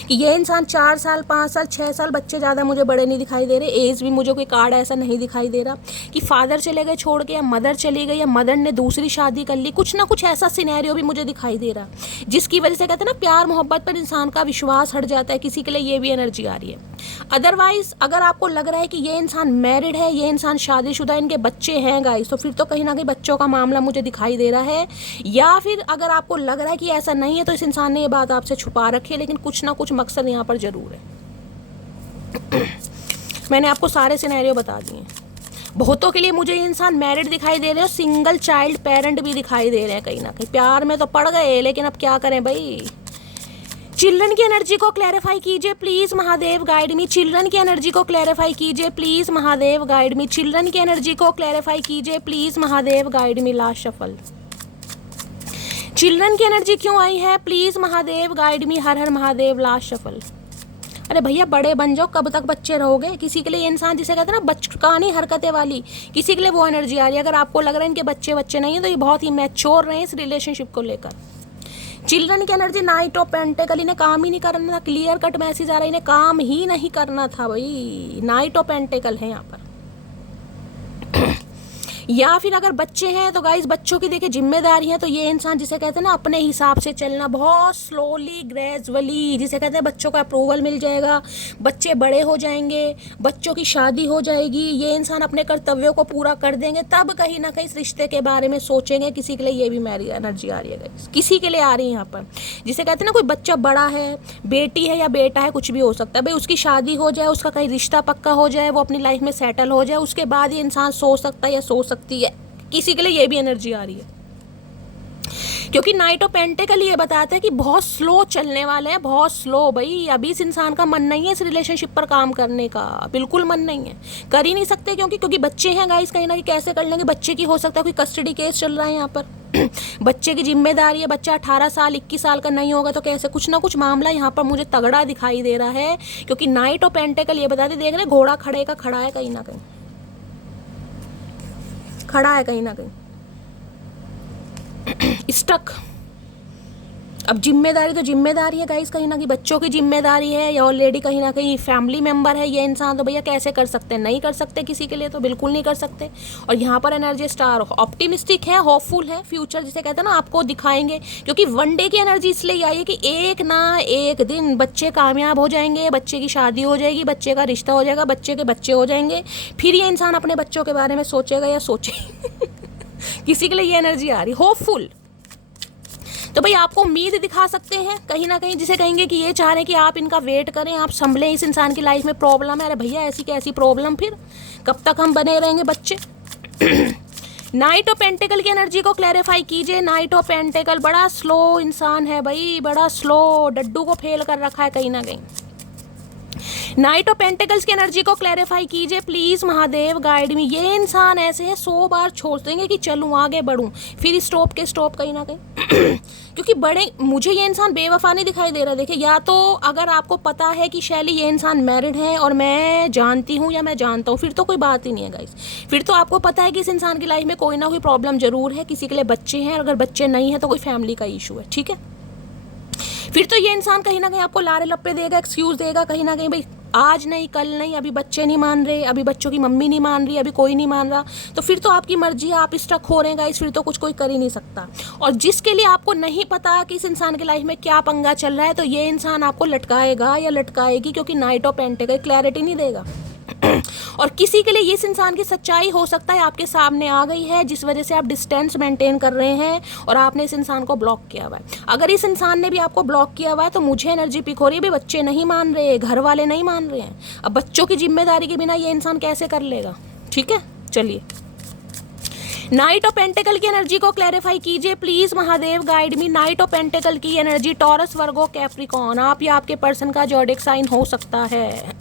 कि ये इंसान 4 साल 5 साल 6 साल, बच्चे ज़्यादा मुझे बड़े नहीं दिखाई दे रहे, एज भी मुझे कोई कार्ड ऐसा नहीं दिखाई दे रहा कि फादर चले गए छोड़ के, या मदर चली गई, या मदर ने दूसरी शादी कर ली, कुछ ना कुछ ऐसा सिनेरियो भी मुझे दिखाई दे रहा जिसकी वजह से कहते हैं ना प्यार मोहब्बत पर इंसान का विश्वास हट जाता है। किसी के लिए ये भी एनर्जी आ रही है। अदरवाइज अगर आपको लग रहा है कि ये इंसान मैरिड है, ये इंसान शादीशुदा, इनके बच्चे हैं गाइस, तो फिर तो कहीं ना कहीं बच्चों का मामला मुझे दिखाई दे रहा है। या फिर अगर आपको लग रहा है कि ऐसा नहीं है तो इस इंसान ने ये बात आपसे छुपा रखी है, लेकिन कुछ ना कुछ मकसद यहाँ पर जरूर है। मैंने आपको सारे सिनेरियो बता दिए। बहुतों के लिए मुझे ये इंसान मैरिड दिखाई दे रहे हैं, सिंगल चाइल्ड पेरेंट भी दिखाई दे रहे हैं। कहीं ना कहीं प्यार में तो पड़ गए, लेकिन अब क्या करें भाई। चिल्ड्रन की एनर्जी को क्लैरिफाई कीजिए please Mahadev guide me. Children की एनर्जी को क्लैरिफाई कीजिए please Mahadev guide me. Children की एनर्जी को क्लैरिफाई कीजिए please Mahadev guide me. Last shuffle. Children की एनर्जी क्यों आई है, please Mahadev guide me. Her her Mahadev. Last shuffle. अरे भैया बड़े बन जाओ, कब तक बच्चे रहोगे। किसी के लिए इंसान जिसे कहते हैं ना बचकानी हरकतें वाली, किसी के लिए वो एनर्जी आ रही है। अगर आपको लग रहा है इनके बच्चे नहीं है तो ये बहुत ही मैच्योर रहे इस रिलेशनशिप को लेकर। चिल्ड्रन की एनर्जी नाइट ऑफ पेंटेकल, इन्हें काम ही नहीं करना था। क्लियर कट मैसेज आ रहा है, इन्हें काम ही नहीं करना था भाई। नाइट ऑफ पेंटेकल है यहाँ पर। या फिर अगर बच्चे हैं तो गाइस बच्चों की देखिए जिम्मेदारी है, तो ये इंसान जिसे कहते हैं ना अपने हिसाब से चलना, बहुत स्लोली ग्रेजुअली, जिसे कहते हैं बच्चों का अप्रूवल मिल जाएगा, बच्चे बड़े हो जाएंगे, बच्चों की शादी हो जाएगी, ये इंसान अपने कर्तव्यों को पूरा कर देंगे, तब कहीं ना कहीं इस रिश्ते के बारे में सोचेंगे। किसी के लिए ये भी मेरी एनर्जी आ रही है गाइस, किसी के लिए आ रही है यहाँ पर। जिसे कहते हैं ना कोई बच्चा बड़ा है, बेटी है या बेटा है, कुछ भी हो सकता है भाई, उसकी शादी हो जाए, उसका कहीं रिश्ता पक्का हो जाए, वो अपनी लाइफ में सेटल हो जाए, उसके बाद ये इंसान सोच सकता है या सोच सकती है। किसी के लिए ये भी एनर्जी आ रही है, क्योंकि नाइट ऑफ पेंटेकल ये बताता है कि बहुत स्लो चलने वाले हैं, बहुत स्लो भाई। अभी इस इंसान का मन नहीं है इस रिलेशनशिप पर काम करने का, बिल्कुल मन नहीं है, कर ही नहीं सकते, क्योंकि बच्चे हैं गाइस। कहीं ना कहीं कैसे कर लेंगे, बच्चे की हो सकता है कोई कस्टडी केस चल रहा है यहाँ पर। बच्चे की जिम्मेदारी है, बच्चा 18 साल 21 साल का नहीं होगा तो कैसे, कुछ ना कुछ मामला यहाँ पर मुझे तगड़ा दिखाई दे रहा है। क्योंकि नाइट ऑफ पेंटेकल ये बताते, देख रहे घोड़ा खड़े का खड़ा है, कहीं ना कहीं खड़ा है, कहीं ना कहीं स्टक। अब जिम्मेदारी तो जिम्मेदारी है गाइस, कहीं ना कहीं बच्चों की जिम्मेदारी है, या ऑलरेडी कहीं ना कहीं फैमिली मेंबर है ये इंसान, तो भैया कैसे कर सकते हैं, नहीं कर सकते किसी के लिए, तो बिल्कुल नहीं कर सकते। और यहाँ पर एनर्जी स्टार ऑप्टिमिस्टिक है, होपफुल है, फ्यूचर जिसे कहते हैं ना आपको दिखाएंगे। क्योंकि वन डे की एनर्जी इसलिए आई है कि एक ना एक दिन बच्चे कामयाब हो जाएंगे, बच्चे की शादी हो जाएगी, बच्चे का रिश्ता हो जाएगा, बच्चे के बच्चे हो जाएंगे, फिर ये इंसान अपने बच्चों के बारे में सोचेगा या सोचे। किसी के लिए ये एनर्जी आ रही, होपफुल। तो भाई आपको उम्मीद दिखा सकते हैं कहीं ना कहीं, जिसे कहेंगे कि ये चाह रहे हैं कि आप इनका वेट करें, आप संभलें, इस इंसान की लाइफ में प्रॉब्लम है। अरे भैया ऐसी कैसी प्रॉब्लम, फिर कब तक हम बने रहेंगे बच्चे। नाइट ऑफ पेंटेकल की एनर्जी को क्लैरिफाई कीजिए। नाइट ऑफ पेंटेकल बड़ा स्लो इंसान है भाई, बड़ा स्लो, डड्डू को फेल कर रखा है कहीं ना कहीं। नाइट ऑफ पेंटेकल्स की एनर्जी को क्लैरिफाई कीजिए प्लीज महादेव गाइड मी। ये इंसान ऐसे हैं 100 बार छोड़ देंगे कि चलूँ आगे बढ़ूँ, फिर स्टॉप के स्टॉप कहीं ना कहीं। क्योंकि बड़े मुझे ये इंसान बेवफा नहीं दिखाई दे रहा। देखिए, या तो अगर आपको पता है कि शैली ये इंसान मैरिड है और मैं जानती हूँ या मैं जानता हूँ, फिर तो कोई बात ही नहीं है गाइस। फिर तो आपको पता है कि इस इंसान की लाइफ में कोई ना कोई प्रॉब्लम जरूर है, किसी के लिए बच्चे हैं, अगर बच्चे नहीं है तो कोई फैमिली का इशू है, ठीक है। फिर तो ये इंसान कहीं ना कहीं आपको लारे लप्पे देगा, एक्सक्यूज देगा कहीं ना कहीं, भाई आज नहीं कल नहीं, अभी बच्चे नहीं मान रहे, अभी बच्चों की मम्मी नहीं मान रही, अभी कोई नहीं मान रहा, तो फिर तो आपकी मर्जी है, आप स्टक हो रहे हैं गाइस, फिर तो कुछ कोई कर ही नहीं सकता। और जिसके लिए आपको नहीं पता कि इस इंसान की लाइफ में क्या पंगा चल रहा है, तो ये इंसान आपको लटकाएगा या लटकाएगी, क्योंकि नाइट ऑफ पेंटेकल क्लैरिटी नहीं देगा। और किसी के लिए इस इंसान की सच्चाई हो सकता है आपके सामने आ गई है, जिस वजह से आप डिस्टेंस मेंटेन कर रहे हैं और आपने इस इंसान को ब्लॉक किया हुआ है। अगर इस इंसान ने भी आपको ब्लॉक किया हुआ है तो मुझे एनर्जी पिक हो रही है, भी बच्चे नहीं मान रहे, घर वाले नहीं मान रहे हैं, अब बच्चों की जिम्मेदारी के बिना ये इंसान कैसे कर लेगा, ठीक है। चलिए, नाइट ऑफ पेंटेकल की एनर्जी को क्लैरिफाई कीजिए please Mahadev guide me. Night of pentacle की एनर्जी टॉरस, वर्गो, कैप्रिकॉर्न, आप या आपके पर्सन का ज़ोडिएक साइन हो सकता है।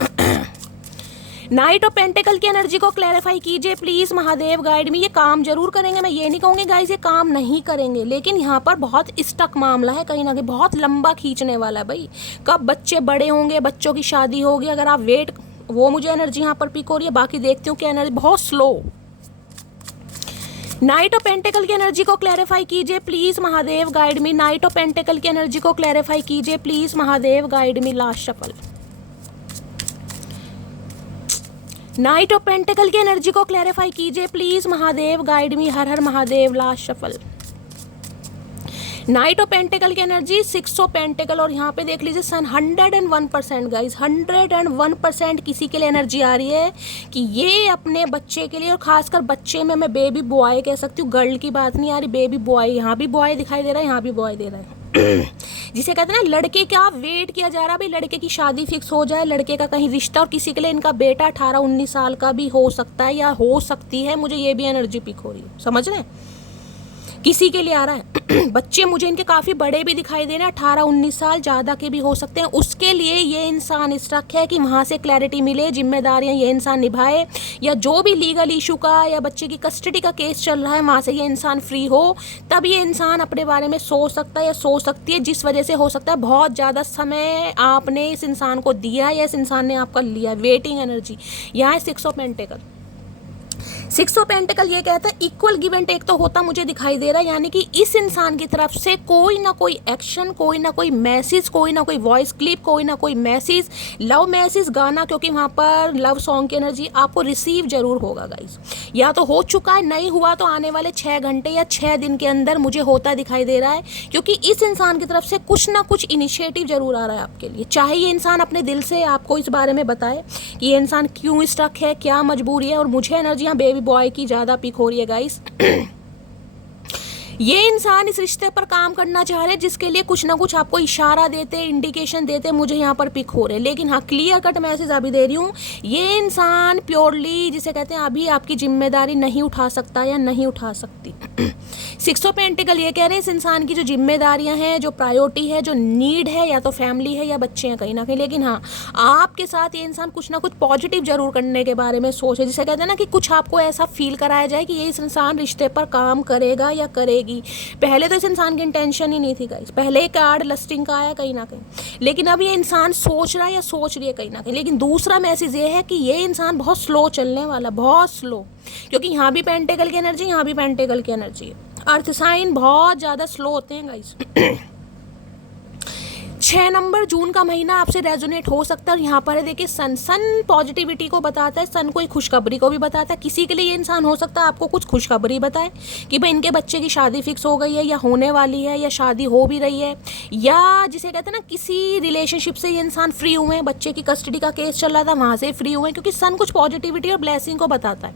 नाइट ऑफ पेंटेकल की एनर्जी को क्लैरिफाई कीजिए प्लीज महादेव गाइड मी। ये काम जरूर करेंगे, मैं ये नहीं कहूँगी गाइस ये काम नहीं करेंगे, लेकिन यहाँ पर बहुत स्टक मामला है कहीं ना कहीं, बहुत लंबा खींचने वाला है भाई। कब बच्चे बड़े होंगे, बच्चों की शादी होगी, अगर आप वेट, वो मुझे एनर्जी यहाँ पर पिक हो रही है। बाकी देखती हूँ कि एनर्जी बहुत स्लो। नाइट ऑफ पेंटिकल की एनर्जी को क्लैरिफाई कीजिए please Mahadev, guide me. Night of pentacle की एनर्जी को क्लैरिफाई कीजिए please Mahadev, guide me. Last shuffle. Night of pentacle की एनर्जी को क्लैरिफाई कीजिए please Mahadev, guide me. Her her Mahadev. Last shuffle. Night of pentacle की एनर्जी 6 ऑफ पेंटिकल, और यहाँ पे देख लीजिए सन। 101% गाइज, 101% किसी के लिए एनर्जी आ रही है कि ये अपने बच्चे के लिए, और खासकर बच्चे में मैं बेबी बॉय कह सकती हूँ, गर्ल की बात नहीं आ रही, बेबी बॉय। यहाँ भी बॉय दिखाई दे रहा है, यहाँ भी बॉय दे रहा है। जिसे कहते हैं ना लड़के का वेट किया जा रहा है, भाई लड़के की शादी फिक्स हो जाए, लड़के का कहीं रिश्ता, और किसी के लिए इनका बेटा 18-19 साल का भी हो सकता है या हो सकती है। मुझे ये भी एनर्जी पिक हो रही है, समझ रहे हैं, किसी के लिए आ रहा है। बच्चे मुझे इनके काफ़ी बड़े भी दिखाई दे रहे हैं, 18-19 साल, ज़्यादा के भी हो सकते हैं। उसके लिए ये इंसान स्ट्रक है कि वहाँ से क्लैरिटी मिले, जिम्मेदारियाँ ये इंसान निभाए, या जो भी लीगल इशू का या बच्चे की कस्टडी का केस चल रहा है वहाँ से ये इंसान फ्री हो, तब ये इंसान अपने बारे में सोच सकता है या सोच सकती है। जिस वजह से हो सकता है बहुत ज़्यादा समय आपने इस इंसान को दिया या इस इंसान ने आपका लिया। वेटिंग एनर्जी यहाँ है 6 ऑफ पेंटिकल। 6 ऑफ पेंटिकल ये कहता है इक्वल गिव एंड टेक तो होता मुझे दिखाई दे रहा है, यानी कि इस इंसान की तरफ से कोई ना कोई एक्शन, कोई ना कोई मैसेज, कोई ना कोई वॉइस क्लिप, कोई ना कोई मैसेज, लव मैसेज, गाना, क्योंकि वहाँ पर लव सॉन्ग की एनर्जी आपको रिसीव जरूर होगा गाइस। या तो हो चुका है, नहीं हुआ तो आने वाले 6 घंटे या 6 दिन के अंदर मुझे होता दिखाई दे रहा है, क्योंकि इस इंसान की तरफ से कुछ ना कुछ इनिशिएटिव जरूर आ रहा है आपके लिए। चाहे ये इंसान अपने दिल से आपको इस बारे में बताए कि ये इंसान क्यों स्टक है, क्या मजबूरी है। और मुझे एनर्जी यहाँ बेबी बॉय की ज़्यादा पिक हो रही है गाइस। ये इंसान इस रिश्ते पर काम करना चाह रहे हैं, जिसके लिए कुछ ना कुछ आपको इशारा देते, इंडिकेशन देते मुझे यहाँ पर पिक हो रहे हैं। लेकिन हाँ, क्लियर कट मैसेज अभी दे रही हूँ, ये इंसान प्योरली जिसे कहते हैं अभी आपकी जिम्मेदारी नहीं उठा सकता या नहीं उठा सकती। 6 ऑफ पेंटिकल ये कह रहे हैं इस इंसान की जो जिम्मेदारियां हैं, जो प्रायोरिटी है, जो नीड है, या तो फैमिली है या बच्चे हैं कहीं ना कहीं। लेकिन हाँ, आपके साथ ये इंसान कुछ ना कुछ पॉजिटिव जरूर करने के बारे में सोचे, जिसे कहते हैं ना कि कुछ आपको ऐसा फील कराया जाए कि ये इस इंसान रिश्ते पर काम करेगा या करेगी। पहले तो इस इंसान की इंटेंशन ही नहीं थी गाइस, पहले कार्ड लस्टिंग का आया कहीं ना कहीं, लेकिन अब ये इंसान सोच रहा है या सोच रही है कहीं ना कहीं। लेकिन दूसरा मैसेज ये है कि ये इंसान बहुत स्लो चलने वाला, बहुत स्लो, क्योंकि यहाँ भी पेंटिकल की एनर्जी, यहाँ भी पेंटिकल की एनर्जी है। अर्थ साइन बहुत ज़्यादा स्लो होते हैं गाइस। 6 नंबर जून का महीना आपसे रेजोनेट हो सकता है। यहाँ पर है देखिए सन पॉजिटिविटी को बताता है, सन कोई खुशखबरी को भी बताता है। किसी के लिए ये इंसान हो सकता है आपको कुछ खुशखबरी बताए कि भाई इनके बच्चे की शादी फिक्स हो गई है या होने वाली है या शादी हो भी रही है, या जिसे कहते हैं ना किसी रिलेशनशिप से ये इंसान फ्री हुए हैं, बच्चे की कस्टडी का केस चल रहा था वहाँ से फ्री हुए हैं, क्योंकि सन कुछ पॉजिटिविटी और ब्लेसिंग को बताता है।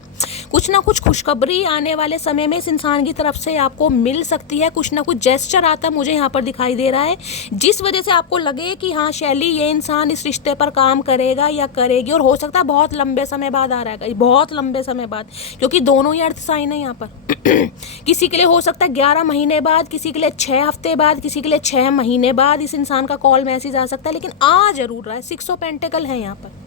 कुछ ना कुछ खुशखबरी आने वाले समय में इस इंसान की तरफ से आपको मिल सकती है, कुछ ना कुछ जेस्चर आता मुझे यहाँ पर दिखाई दे रहा है, जिस वजह से आपको लगे कि हाँ शैली ये इंसान इस रिश्ते पर काम करेगा या करेगी। और हो सकता है बहुत लंबे समय बाद आ रहा है, बहुत लंबे समय बाद, क्योंकि दोनों ही अर्थ साइन है यहाँ पर। किसी के लिए हो सकता है 11 महीने बाद, किसी के लिए 6 हफ्ते बाद, किसी के लिए 6 महीने बाद इस इंसान का कॉल मैसेज आ सकता है, लेकिन आ जरूर रहा है। 6 ऑफ पेंटिकल है यहाँ पर,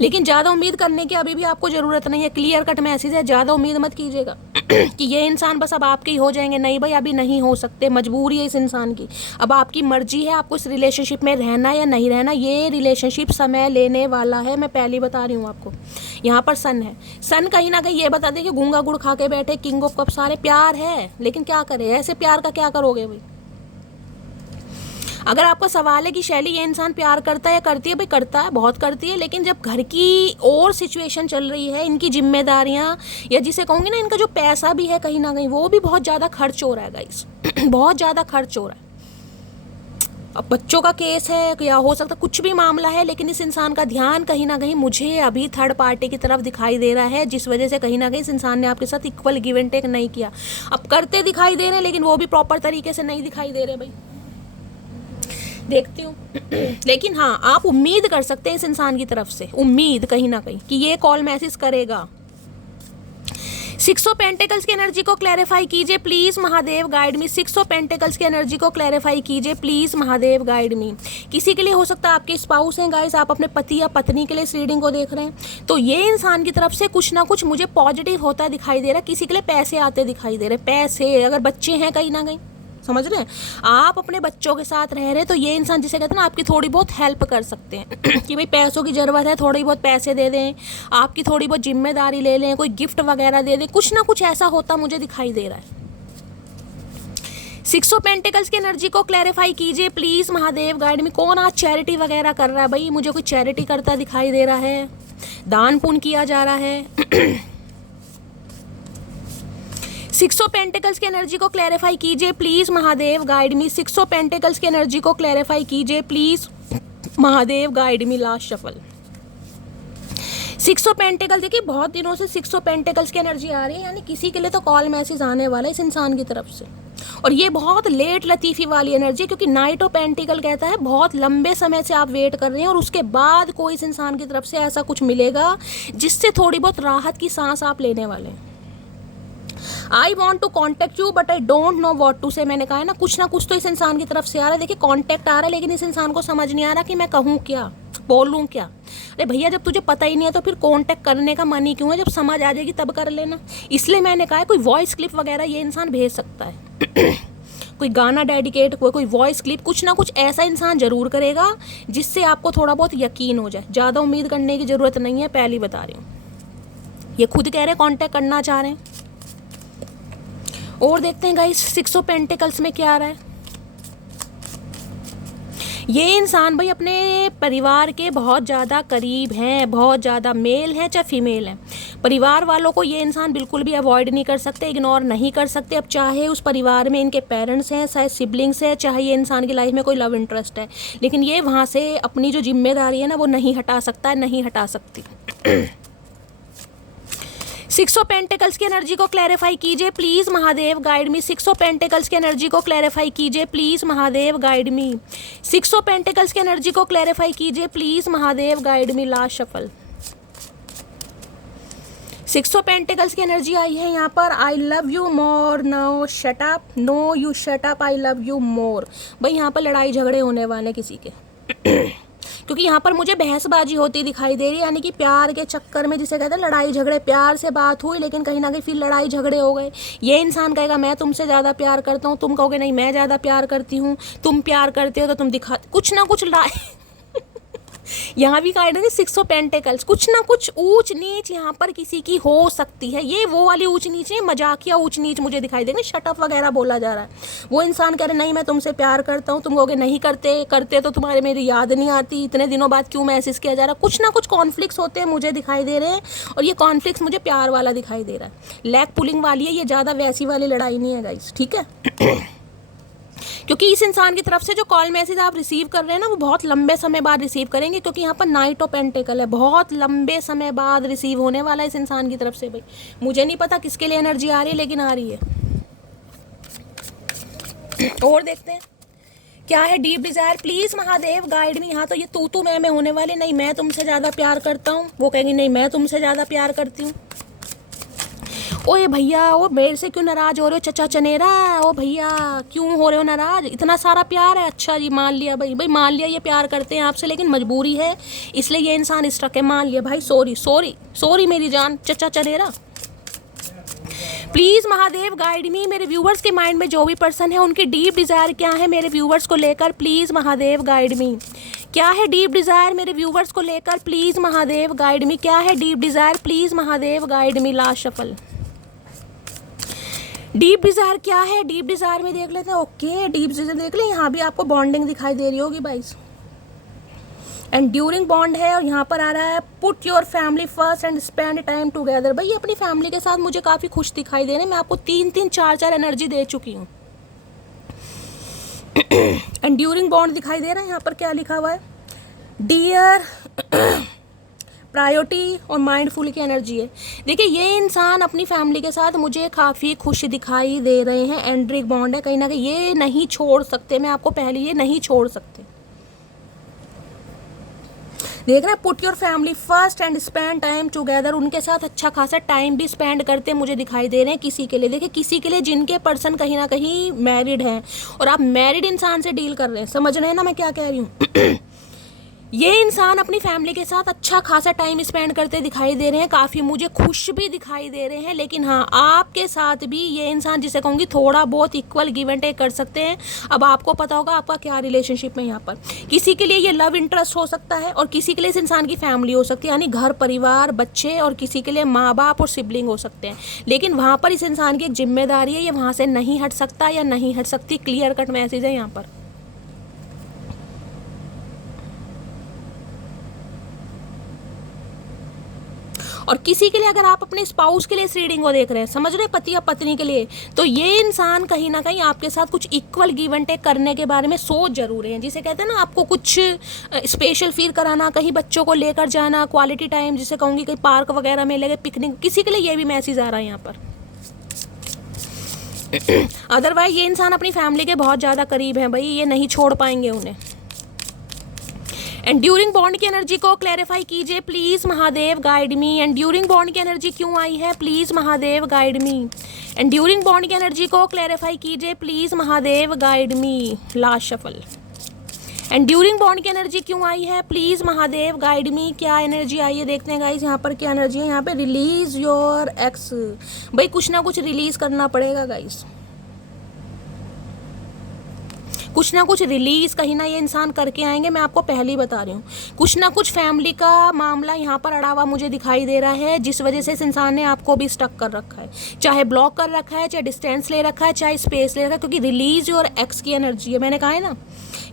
लेकिन ज़्यादा उम्मीद करने की अभी भी आपको ज़रूरत नहीं है। क्लियर कट मैसेज है, ज़्यादा उम्मीद मत कीजिएगा कि ये इंसान बस अब आपके ही हो जाएंगे। नहीं भाई, अभी नहीं हो सकते, मजबूरी है इस इंसान की। अब आपकी मर्जी है आपको इस रिलेशनशिप में रहना या नहीं रहना। ये रिलेशनशिप समय लेने वाला है, मैं पहले बता रही हूँ आपको। यहाँ पर सन है, सन कहीं ना कहीं ये बता दे कि गूंगा गुड़ खा के बैठे, किंग ऑफ कप सारे प्यार है, लेकिन क्या करे, ऐसे प्यार का क्या करोगे भाई। अगर आपका सवाल है कि शैली ये इंसान प्यार करता है या करती है, भाई करता है, बहुत करती है, लेकिन जब घर की और सिचुएशन चल रही है, इनकी जिम्मेदारियां, या जिसे कहूँगी ना इनका जो पैसा भी है कहीं ना कहीं वो भी बहुत ज़्यादा खर्च हो रहा है गाइस। बहुत ज़्यादा खर्च हो रहा है। अब बच्चों का केस है या हो सकता कुछ भी मामला है, लेकिन इस इंसान का ध्यान कहीं ना कहीं मुझे अभी थर्ड पार्टी की तरफ दिखाई दे रहा है, जिस वजह से कहीं ना कहीं इस इंसान ने आपके साथ इक्वल गिव एंड टेक नहीं किया। अब करते दिखाई दे रहे हैं, लेकिन वो भी प्रॉपर तरीके से नहीं दिखाई दे रहे भाई, देखती हूँ। लेकिन हाँ, आप उम्मीद कर सकते हैं इस इंसान की तरफ से, उम्मीद कहीं ना कहीं कि ये कॉल मैसेज करेगा। 6 ऑफ पेंटिकल्स की एनर्जी को क्लैरिफाई कीजिए please Mahadev, guide me. 6 of pentacles की एनर्जी को क्लैरिफाई कीजिए प्लीज महादेव, गाइड मी। किसी के लिए हो सकता है आपके स्पाउस हैं गाइस, आप अपने पति या पत्नी के लिए इस रीडिंग को देख रहे हैं, तो ये इंसान की तरफ से कुछ ना कुछ मुझे पॉजिटिव होता दिखाई दे रहा है। किसी के लिए पैसे आते दिखाई दे रहे हैं, पैसे, अगर बच्चे हैं कहीं ना कहीं समझ रहे हैं? आप अपने बच्चों के साथ रह रहे हैं तो ये इंसान जिसे कहते हैं ना आपकी थोड़ी बहुत हेल्प कर सकते हैं कि भाई पैसों की ज़रूरत है, थोड़ी बहुत पैसे दे दें, आपकी थोड़ी बहुत जिम्मेदारी ले लें, कोई गिफ्ट वगैरह दे दें, कुछ ना कुछ ऐसा होता मुझे दिखाई दे रहा है। 6 ऑफ पेंटिकल्स की एनर्जी को क्लैरिफाई कीजिए प्लीज महादेव गाइड में। कौन आज चैरिटी वगैरह कर रहा है भाई? मुझे कोई चैरिटी करता दिखाई दे रहा है, दान पुण्य किया जा रहा है। 6 ऑफ पेंटिकल्स की एनर्जी को क्लैरिफाई कीजिए please Mahadev guide me. 6 of pentacles की एनर्जी को क्लैरिफाई कीजिए please Mahadev guide me. Last shuffle 6 of pentacle. देखिए बहुत दिनों से 6 ऑफ पेंटिकल्स की एनर्जी आ रही है, यानी किसी के लिए तो कॉल मैसेज आने वाला है इस इंसान की तरफ से। और ये बहुत लेट लतीफ़ी वाली एनर्जी, क्योंकि नाइट ऑफ पेंटिकल कहता है बहुत लंबे समय से आप वेट कर रहे हैं और उसके बाद कोई इस इंसान की तरफ से ऐसा कुछ मिलेगा जिससे थोड़ी बहुत राहत की सांस आप लेने वाले हैं। I want to contact you but I don't know what to say. मैंने कहा है ना कुछ तो इस इंसान की तरफ से आ रहा है। देखिए कॉन्टेक्ट आ रहा है लेकिन इस इंसान को समझ नहीं आ रहा कि मैं कहूँ क्या, बोलूँ क्या। अरे भैया जब तुझे पता ही नहीं है तो फिर कॉन्टेक्ट करने का मन ही क्यों है? जब समझ आ जाएगी तब कर लेना। इसलिए मैंने कहा है कोई वॉइस क्लिप वगैरह ये इंसान भेज सकता है कोई गाना डेडिकेट, कोई वॉइस क्लिप, कुछ ना कुछ ऐसा इंसान ज़रूर करेगा जिससे आपको थोड़ा बहुत यकीन हो जाए। ज़्यादा उम्मीद करने की ज़रूरत नहीं है, पहले ही बता रही हूँ। ये खुद कह रहे हैं कॉन्टेक्ट करना चाह रहे हैं। और देखते हैं गाइस 6 ऑफ पेंटिकल्स में क्या आ रहा है। ये इंसान भाई अपने परिवार के बहुत ज़्यादा करीब हैं, बहुत ज़्यादा, मेल हैं चाहे फीमेल हैं। परिवार वालों को ये इंसान बिल्कुल भी अवॉइड नहीं कर सकते, इग्नोर नहीं कर सकते। अब चाहे उस परिवार में इनके पेरेंट्स हैं, चाहे सिबलिंग्स हैं, चाहे ये इंसान की लाइफ में कोई लव इंटरेस्ट है, लेकिन ये वहाँ से अपनी जो जिम्मेदारी है ना वो नहीं हटा सकता है, नहीं हटा सकती। 6 ऑफ पेंटिकल्स की एनर्जी को क्लैरिफाई कीजिए please Mahadev guide me. 6 of pentacles की एनर्जी को क्लैरिफाई कीजिए please Mahadev guide me. 6 of pentacles की एनर्जी को क्लैरिफाई कीजिए please Mahadev guide me. Last shuffle 6 of pentacles की एनर्जी आई है यहाँ पर। I love you more now shut up, no you shut up, I love you more. भाई यहाँ पर लड़ाई झगड़े होने वाले किसी के क्योंकि यहाँ पर मुझे बहसबाजी होती दिखाई दे रही है, यानी कि प्यार के चक्कर में जिसे कहते हैं लड़ाई झगड़े। प्यार से बात हुई लेकिन कहीं ना कहीं फिर लड़ाई झगड़े हो गए। ये इंसान कहेगा मैं तुमसे ज़्यादा प्यार करता हूँ, तुम कहोगे नहीं मैं ज़्यादा प्यार करती हूँ, तुम प्यार करते हो तो तुम दिखा, कुछ ना कुछ लड़ाई यहाँ भी कहा ना 6 ऑफ पेंटिकल्स, कुछ ना कुछ ऊंच नीच यहाँ पर किसी की हो सकती है। ये वो वाली ऊंच नीच है, मजाकिया ऊंच नीच मुझे दिखाई देगा। शटअप वगैरह बोला जा रहा है। वो इंसान कह रहे नहीं मैं तुमसे प्यार करता हूँ, तुम कहोगे नहीं करते तो तुम्हारे मेरी याद नहीं आती, इतने दिनों बाद क्यों मैसेज किया जा रहा है। कुछ ना कुछ कॉन्फ्लिक्ट्स होते हैं मुझे दिखाई दे रहे हैं, और ये कॉन्फ्लिक्ट्स मुझे प्यार वाला दिखाई दे रहा है। लैग पुलिंग वाली है ये, ज़्यादा वैसी वाली लड़ाई नहीं है गाइस, ठीक है। क्योंकि इस इंसान की तरफ से जो कॉल मैसेज आप रिसीव कर रहे हैं ना वो बहुत लंबे समय बाद रिसीव करेंगे, क्योंकि यहाँ पर नाइट ऑफ पेंटिकल है। बहुत लंबे समय बाद रिसीव होने वाला है इस इंसान की तरफ से। भाई मुझे नहीं पता किसके लिए एनर्जी आ रही है लेकिन आ रही है। और देखते हैं क्या है deep Dzire please Mahadev guide मी। यहाँ तो ये तू मैं होने वाले, नहीं मैं तुमसे ज़्यादा प्यार करता हूँ, वो कहेंगे नहीं मैं तुमसे ज़्यादा प्यार करती हूँ। ओए भैया वो मेरे से क्यों नाराज हो रहे हो चचा चनेरा? ओ भैया क्यों हो रहे हो नाराज? इतना सारा प्यार है, अच्छा जी मान लिया भाई मान लिया ये प्यार करते हैं आपसे, लेकिन मजबूरी है इसलिए ये इंसान स्ट्रक है। मान लिया भाई, सॉरी मेरी जान चचा चनेरा। Please Mahadev guide me. मेरे व्यूवर्स के माइंड में जो भी पर्सन है उनकी डीप डिज़ायर क्या है मेरे व्यूवर्स को लेकर, प्लीज़ महादेव गाइड मी। क्या है डीप डिज़ायर मेरे व्यूवर्स को लेकर, प्लीज़ महादेव गाइड मी। क्या है deep desire please Mahadev guide me. Last shuffle deep desire क्या है, डीप डिज़ायर में देख लेते हैं। ओके डीप डिज़ायर देख लें, यहाँ भी आपको बॉन्डिंग दिखाई दे रही होगी बाइस, एंड ड्यूरिंग बॉन्ड है। और यहाँ पर आ रहा है put your family first and spend time together. भाई अपनी फैमिली के साथ मुझे काफ़ी खुश दिखाई दे रहे हैं। मैं आपको 3 4 एनर्जी दे चुकी हूँ। एंड ड्यूरिंग बॉन्ड दिखाई दे रहा है। यहाँ पर क्या लिखा हुआ है, डियर प्रायोरिटी और माइंडफुल की एनर्जी है। देखिए ये इंसान अपनी फैमिली के साथ मुझे काफ़ी खुश दिखाई दे रहे हैं। एंड्रिक बॉन्ड है, कहीं ना कहीं ये नहीं छोड़ सकते। मैं आपको पहले ये नहीं छोड़ सकते। देख रहे हैं put your family first and spend time together. उनके साथ अच्छा खासा टाइम भी स्पेंड करते मुझे दिखाई दे रहे हैं किसी के लिए। देखिए किसी के लिए जिनके पर्सन कहीं ना कहीं मैरिड हैं और आप मैरिड इंसान से डील कर रहे हैं। समझ रहे हैं ना मैं क्या कह रही हूँ। ये इंसान अपनी फैमिली के साथ अच्छा खासा टाइम स्पेंड करते दिखाई दे रहे हैं, काफ़ी मुझे खुश भी दिखाई दे रहे हैं, लेकिन हाँ आपके साथ भी ये इंसान, जिसे कहूँगी थोड़ा बहुत इक्वल गिव एंड टेक कर सकते हैं। अब आपको पता होगा आपका क्या रिलेशनशिप है। यहाँ पर किसी के लिए ये लव इंटरेस्ट हो सकता है और किसी के लिए इस इंसान की फैमिली हो सकती है, यानी घर परिवार बच्चे, और किसी के लिए माँ बाप और सिबलिंग हो सकते हैं। लेकिन वहाँ पर इस इंसान की एक जिम्मेदारी है, ये वहाँ से नहीं हट सकता या नहीं हट सकती। क्लियर कट मैसेज है यहाँ पर। और किसी के लिए अगर आप अपने स्पाउस के लिए इस रीडिंग को देख रहे हैं, समझ रहे हैं, पति या पत्नी के लिए, तो ये इंसान कहीं ना कहीं आपके साथ कुछ इक्वल गिव एंड टेक करने के बारे में सोच जरूर है। जिसे कहते हैं ना, आपको कुछ स्पेशल फील कराना, कहीं बच्चों को लेकर जाना, क्वालिटी टाइम, जिसे कहूँगी कहीं पार्क वगैरह में लेकर पिकनिक, किसी के लिए ये भी मैसेज आ रहा है यहाँ पर। अदरवाइज ये इंसान अपनी फैमिली के बहुत ज़्यादा करीब है भाई, ये नहीं छोड़ पाएंगे उन्हें। एंड्यूरिंग बॉन्ड की एनर्जी को क्लैरिफाई कीजिए please Mahadev, guide me. Enduring bond की एनर्जी क्यों आई है, please Mahadev guide me. Enduring bond की एनर्जी को क्लैरिफाई कीजिए please Mahadev, guide me. Last shuffle. Enduring bond की एनर्जी क्यों आई है, प्लीज महादेव गाइड मी। क्या एनर्जी आई है देखते हैं गाइस, यहाँ पर क्या एनर्जी है। यहाँ पे रिलीज योर एक्स, भाई कुछ ना कुछ रिलीज करना पड़ेगा गाइस, कुछ ना कुछ रिलीज कहीं ना ये इंसान करके आएंगे। मैं आपको पहले ही बता रही हूँ, कुछ ना कुछ फैमिली का मामला यहाँ पर अड़ा हुआ मुझे दिखाई दे रहा है, जिस वजह से इस इंसान ने आपको भी स्टक कर रखा है, चाहे ब्लॉक कर रखा है, चाहे डिस्टेंस ले रखा है, चाहे स्पेस ले रखा है, क्योंकि रिलीज और एक्स की एनर्जी है। मैंने कहा है ना,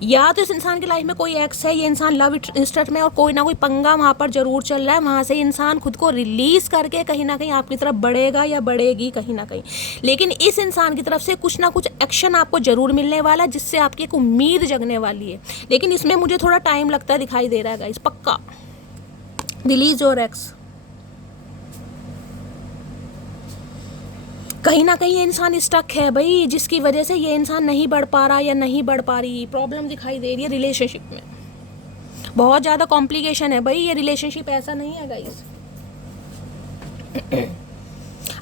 या तो इस इंसान की लाइफ में कोई एक्स है, ये इंसान लव इंटरेस्ट में, और कोई ना कोई पंगा वहाँ पर जरूर चल रहा है, वहाँ से इंसान खुद को रिलीज करके कहीं ना कहीं आपकी तरफ बढ़ेगा या बढ़ेगी कहीं ना कहीं। लेकिन इस इंसान की तरफ से कुछ ना कुछ एक्शन आपको जरूर मिलने वाला है, जिससे आपकी एक उम्मीद जगने वाली है। लेकिन इसमें मुझे थोड़ा टाइम लगता है, दिखाई दे रहा है गाइस, पक्का। रिलीज और एक्स, कहीं ना कहीं ये इंसान स्टक है भाई, जिसकी वजह से ये इंसान नहीं बढ़ पा रहा या नहीं बढ़ पा रही, प्रॉब्लम दिखाई दे रही है रिलेशनशिप में। बहुत ज़्यादा कॉम्प्लिकेशन है भाई, ये रिलेशनशिप ऐसा नहीं है गाइस।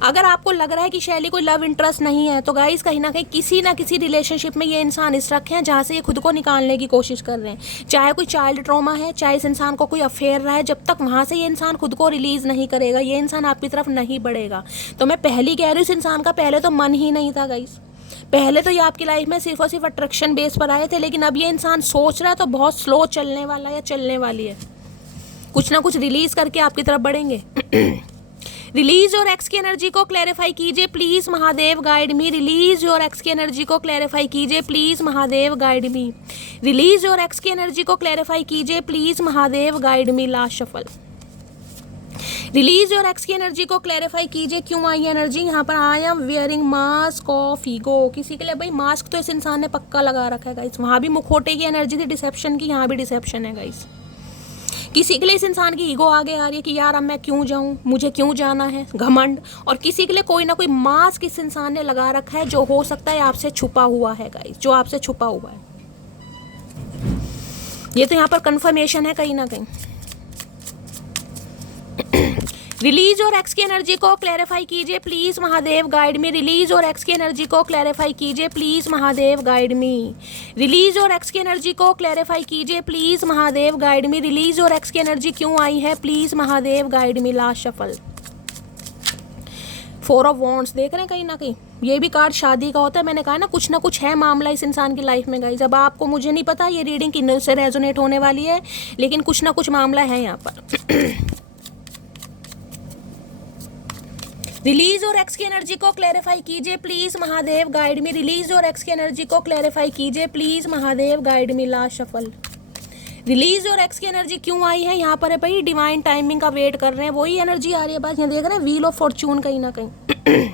अगर आपको लग रहा है कि शैली कोई लव इंटरेस्ट नहीं है, तो गाइस कहीं ना किसी रिलेशनशिप में ये इंसान स्टक है, जहाँ से ये खुद को निकालने की कोशिश कर रहे हैं। चाहे कोई चाइल्ड ट्रॉमा है, चाहे इस इंसान को कोई अफेयर रहा है, जब तक वहाँ से ये इंसान खुद को रिलीज नहीं करेगा, ये इंसान आपकी तरफ नहीं बढ़ेगा। तो मैं पहले कह रही हूँ, इस इंसान का पहले तो मन ही नहीं था गाइस, पहले तो ये आपकी लाइफ में सिर्फ और सिर्फ अट्रैक्शन बेस पर आए थे, लेकिन अब ये इंसान सोच रहा है तो बहुत स्लो चलने वाला है या चलने वाली है, कुछ ना कुछ रिलीज करके आपकी तरफ बढ़ेंगे। रिलीज और एक्स की एनर्जी को क्लैरिफाई कीजिए please Mahadev, guide me. Release और एक्स की एनर्जी को क्लैरिफाई कीजिए please Mahadev, guide me. Release और एक्स की एनर्जी को क्लैरिफाई कीजिए please Mahadev, guide me. Last shuffle. Release और एक्स की एनर्जी को क्लैरिफाई कीजिए, क्यों आई एनर्जी यहाँ पर। I am wearing mask of ego, किसी के लिए भाई मास्क तो इस इंसान ने पक्का लगा रखा है गाइस। वहाँ भी मुखौटे की एनर्जी थी डिसेप्शन की, यहाँ भी डिसेप्शन है गाइस। किसी के लिए इस इंसान की ईगो आगे आ रही है कि यार अब मैं क्यों जाऊं, मुझे क्यों जाना है, घमंड। और किसी के लिए कोई ना कोई मास्क इस इंसान ने लगा रखा है, जो हो सकता है आपसे छुपा हुआ है गाइस, जो आपसे छुपा हुआ है। ये तो यहाँ पर कंफर्मेशन है कहीं ना कहीं। रिलीज और एक्स की एनर्जी को क्लैरिफाई कीजिए please Mahadev, guide me. Release और एक्स की एनर्जी को क्लैरिफाई कीजिए please Mahadev, guide me. Release और एक्स की एनर्जी को क्लैरिफाई कीजिए please Mahadev, guide me. Release और एक्स की एनर्जी क्यों आई है, please Mahadev, guide me. Last shuffle. 4 of wands देख रहे हैं कहीं ना कहीं, ये भी कार्ड शादी का होता है। मैंने कहा ना कुछ है मामला इस इंसान की लाइफ में गाइस। अब आपको मुझे नहीं पता ये रीडिंग किन से रेजोनेट होने वाली है, लेकिन कुछ ना कुछ मामला है यहाँ पर। रिलीज और एक्स की एनर्जी को क्लैरिफाई कीजिए please Mahadev, guide me. Release और एक्स की एनर्जी को क्लैरिफाई कीजिए please Mahadev, guide me. Last shuffle. Release और एक्स की एनर्जी क्यों आई है यहाँ पर है भाई, डिवाइन टाइमिंग का वेट कर रहे हैं, वही एनर्जी आ रही है। बस यहाँ देख रहे हैं व्हील ऑफ फॉर्चून कहीं ना कहीं।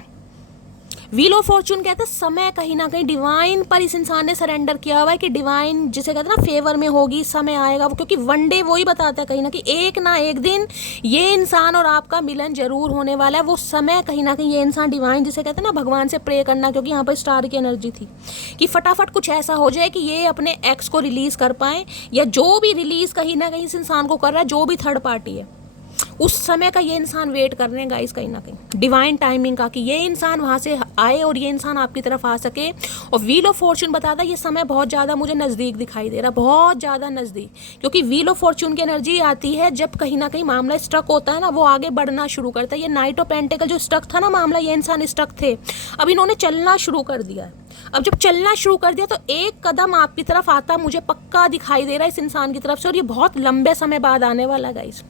व्हील ऑफ फॉर्चून कहते हैं समय कहीं ना कहीं डिवाइन पर इस इंसान ने सरेंडर किया हुआ है कि डिवाइन जिसे कहते हैं ना फेवर में होगी, समय आएगा वो, क्योंकि वन डे वही बताता है कहीं ना कहीं एक ना एक दिन ये इंसान और आपका मिलन जरूर होने वाला है। वो समय कहीं ना कहीं ये इंसान डिवाइन जिसे कहते हैं ना भगवान से प्रे करना, क्योंकि यहाँ पर स्टार की एनर्जी थी कि फटाफट कुछ ऐसा हो जाए कि ये अपने एक्स को रिलीज कर पाए, या जो भी रिलीज कहीं ना कहीं इस इंसान को कर रहा है, जो भी थर्ड पार्टी है उस समय का ये इंसान वेट कर रहे हैं गाइस, कहीं ना कहीं डिवाइन टाइमिंग का, कि ये इंसान वहाँ से आए और ये इंसान आपकी तरफ आ सके। और व्हील ऑफ फॉर्चून बताता है ये समय बहुत ज़्यादा मुझे नज़दीक दिखाई दे रहा, बहुत ज़्यादा नज़दीक, क्योंकि व्हील ऑफ फॉर्चून की एनर्जी आती है जब कहीं ना कहीं मामला स्ट्रक होता है ना, वो आगे बढ़ना शुरू करता है। ये नाइट ऑफ पेंटिकल जो स्ट्रक था ना मामला, ये इंसान स्ट्रक थे, अब इन्होंने चलना शुरू कर दिया है। अब जब चलना शुरू कर दिया तो एक कदम आपकी तरफ आता मुझे पक्का दिखाई दे रहा है इस इंसान की तरफ से, और ये बहुत लंबे समय बाद आने वाला है गाइस।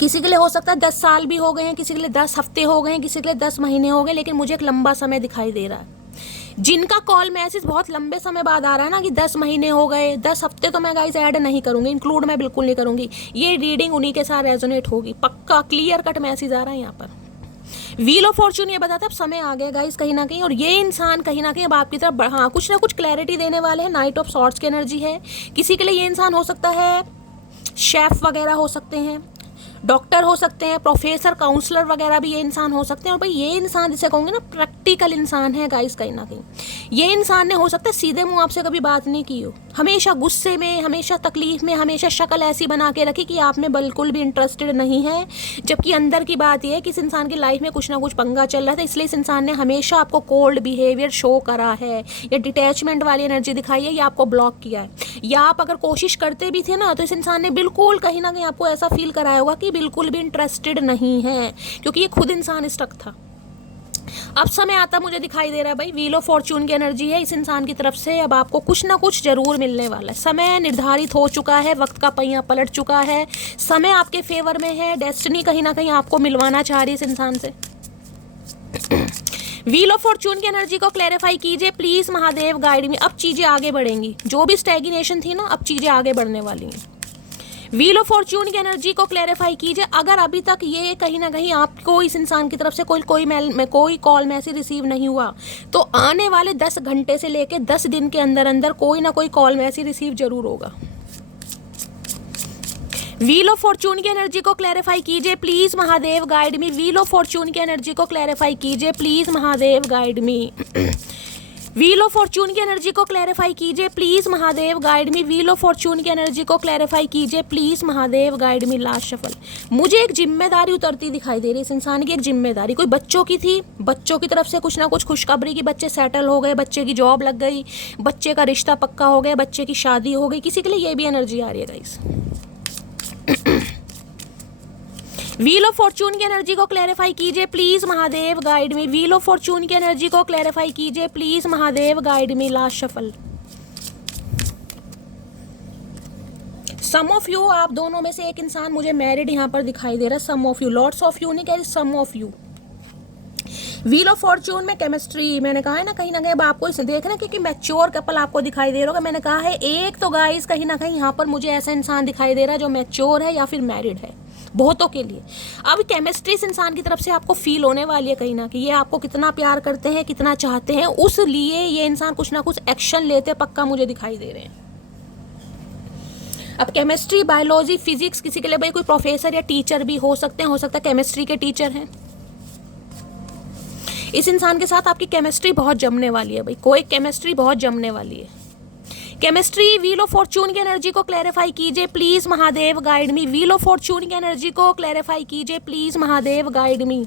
किसी के लिए हो सकता है 10 साल भी हो गए हैं, किसी के लिए 10 हफ्ते हो गए हैं, किसी के लिए 10 महीने हो गए, लेकिन मुझे एक लंबा समय दिखाई दे रहा है। जिनका कॉल मैसेज बहुत लंबे समय बाद आ रहा है ना, कि 10 महीने हो गए, 10 हफ्ते, तो मैं गाइस ऐड नहीं करूंगी, इंक्लूड मैं बिल्कुल नहीं करूंगी। ये रीडिंग उन्हीं के साथ रेजोनेट होगी, पक्का क्लियर कट मैसेज आ रहा है यहाँ पर। व्हील ऑफ फॉर्चून ये बताता है अब समय आ गया गाइस कहीं ना कहीं, और ये इंसान कहीं ना कहीं अब आपकी तरफ हाँ कुछ ना कुछ क्लैरिटी देने वाले हैं। नाइट ऑफ सॉर्ड्स की एनर्जी है। किसी के लिए ये इंसान हो सकता है शेफ वगैरह हो सकते हैं, डॉक्टर हो सकते हैं, प्रोफेसर, काउंसलर वगैरह भी ये इंसान हो सकते हैं। और भाई ये इंसान जिसे कहूँगे ना प्रैक्टिकल इंसान है गाइस कहीं ना कहीं। ये इंसान ने हो सकता है सीधे मुंह आपसे कभी बात नहीं की हो, हमेशा गुस्से में, हमेशा तकलीफ में, हमेशा शक्ल ऐसी बना के रखी कि आप में बिल्कुल भी इंटरेस्टेड नहीं है, जबकि अंदर की बात यह है कि इस इंसान की लाइफ में कुछ ना कुछ पंगा चल रहा था, इसलिए इस इंसान ने हमेशा आपको कोल्ड बिहेवियर शो करा है, या डिटैचमेंट वाली एनर्जी दिखाई है, या आपको ब्लॉक किया है। या आप अगर कोशिश करते भी थे ना तो इस इंसान ने बिल्कुल कहीं ना कहीं आपको ऐसा फील कराया होगा कि बिल्कुल भी इंटरेस्टेड नहीं है, क्योंकि ये खुद इंसान स्टक था। अब समय आता मुझे दिखाई दे रहा है भाई, व्हील ऑफ फॉर्चून की एनर्जी है इस इंसान की तरफ से, अब आपको कुछ ना कुछ जरूर मिलने वाला है। समय निर्धारित हो चुका है, वक्त का पहिया पलट चुका है, समय आपके फेवर में है, डेस्टिनी कहीं ना कहीं आपको मिलवाना चाह रही है इस इंसान से। व्हील ऑफ फॉर्चून की एनर्जी को क्लैरिफाई कीजिए प्लीज महादेव, गाइड में। अब चीजें आगे बढ़ेंगी, जो भी स्टैग्नेशन थी ना अब चीजें आगे बढ़ने वाली हैं। व्हील ऑफ फॉर्चून की एनर्जी को क्लैरिफाई कीजिए। अगर अभी तक ये कहीं ना कहीं आपको इस इंसान की तरफ से कोई कॉल मैसेज रिसीव नहीं हुआ, तो आने वाले 10 घंटे से लेके 10 दिन के अंदर अंदर कोई ना कोई कॉल मैसेज रिसीव जरूर होगा। व्हील ऑफ फॉर्चून की एनर्जी को क्लैरिफाई कीजिए please Mahadev, guide me. Wheel of fortune की एनर्जी को क्लैरिफाई कीजिए please Mahadev, guide me. Wheel of fortune की एनर्जी को क्लैरिफाई कीजिए please Mahadev, guide me. Wheel of fortune की एनर्जी को क्लैरिफाई कीजिए please Mahadev, guide me. Last shuffle. मुझे एक जिम्मेदारी उतरती दिखाई दे रही है इस इंसान की, एक जिम्मेदारी कोई बच्चों की थी, बच्चों की तरफ से कुछ ना कुछ खुशखबरी की बच्चे सेटल हो गए, बच्चे की जॉब लग गई, बच्चे का रिश्ता पक्का हो गया, बच्चे की शादी हो गई, किसी के लिए ये भी एनर्जी आ रही है गाइस। व्हील ऑफ फॉर्चून की एनर्जी को क्लैरिफाई कीजिए please Mahadev, guide me. Wheel of fortune की एनर्जी को क्लैरिफाई कीजिए please Mahadev, guide me. Last shuffle. Some of you, आप दोनों में से एक इंसान मुझे मैरिड यहाँ पर दिखाई दे रहा है। Some of you, lots of you नहीं कह रही, some of you. Wheel of Fortune में केमिस्ट्री, मैंने कहा है ना कहीं ना कहीं आपको इसे देखना, क्योंकि मैच्योर कपल आपको दिखाई दे रहा होगा। मैंने कहा है एक तो गाइस कहीं ना कहीं यहाँ पर मुझे ऐसा इंसान दिखाई दे रहा है जो मैच्योर है या फिर मैरिड है, बहुतों के लिए। अब केमिस्ट्री इस इंसान की तरफ से आपको फील होने वाली है कहीं ना कि ये आपको कितना प्यार करते हैं, कितना चाहते हैं, उस लिए ये इंसान कुछ ना कुछ एक्शन लेते पक्का मुझे दिखाई दे रहे हैं। अब केमिस्ट्री, बायोलॉजी, फिजिक्स, किसी के लिए भाई कोई प्रोफेसर या टीचर भी हो सकते हैं, हो सकता है केमिस्ट्री के टीचर हैं। इस इंसान के साथ आपकी केमिस्ट्री बहुत जमने वाली है भाई, कोई केमिस्ट्री बहुत जमने वाली है। केमिस्ट्री, व्हील ऑफ फॉर्चून की एनर्जी को क्लैरिफाई कीजिए please Mahadev, guide me. Wheel of fortune की एनर्जी को क्लैरिफाई कीजिए please Mahadev, guide me.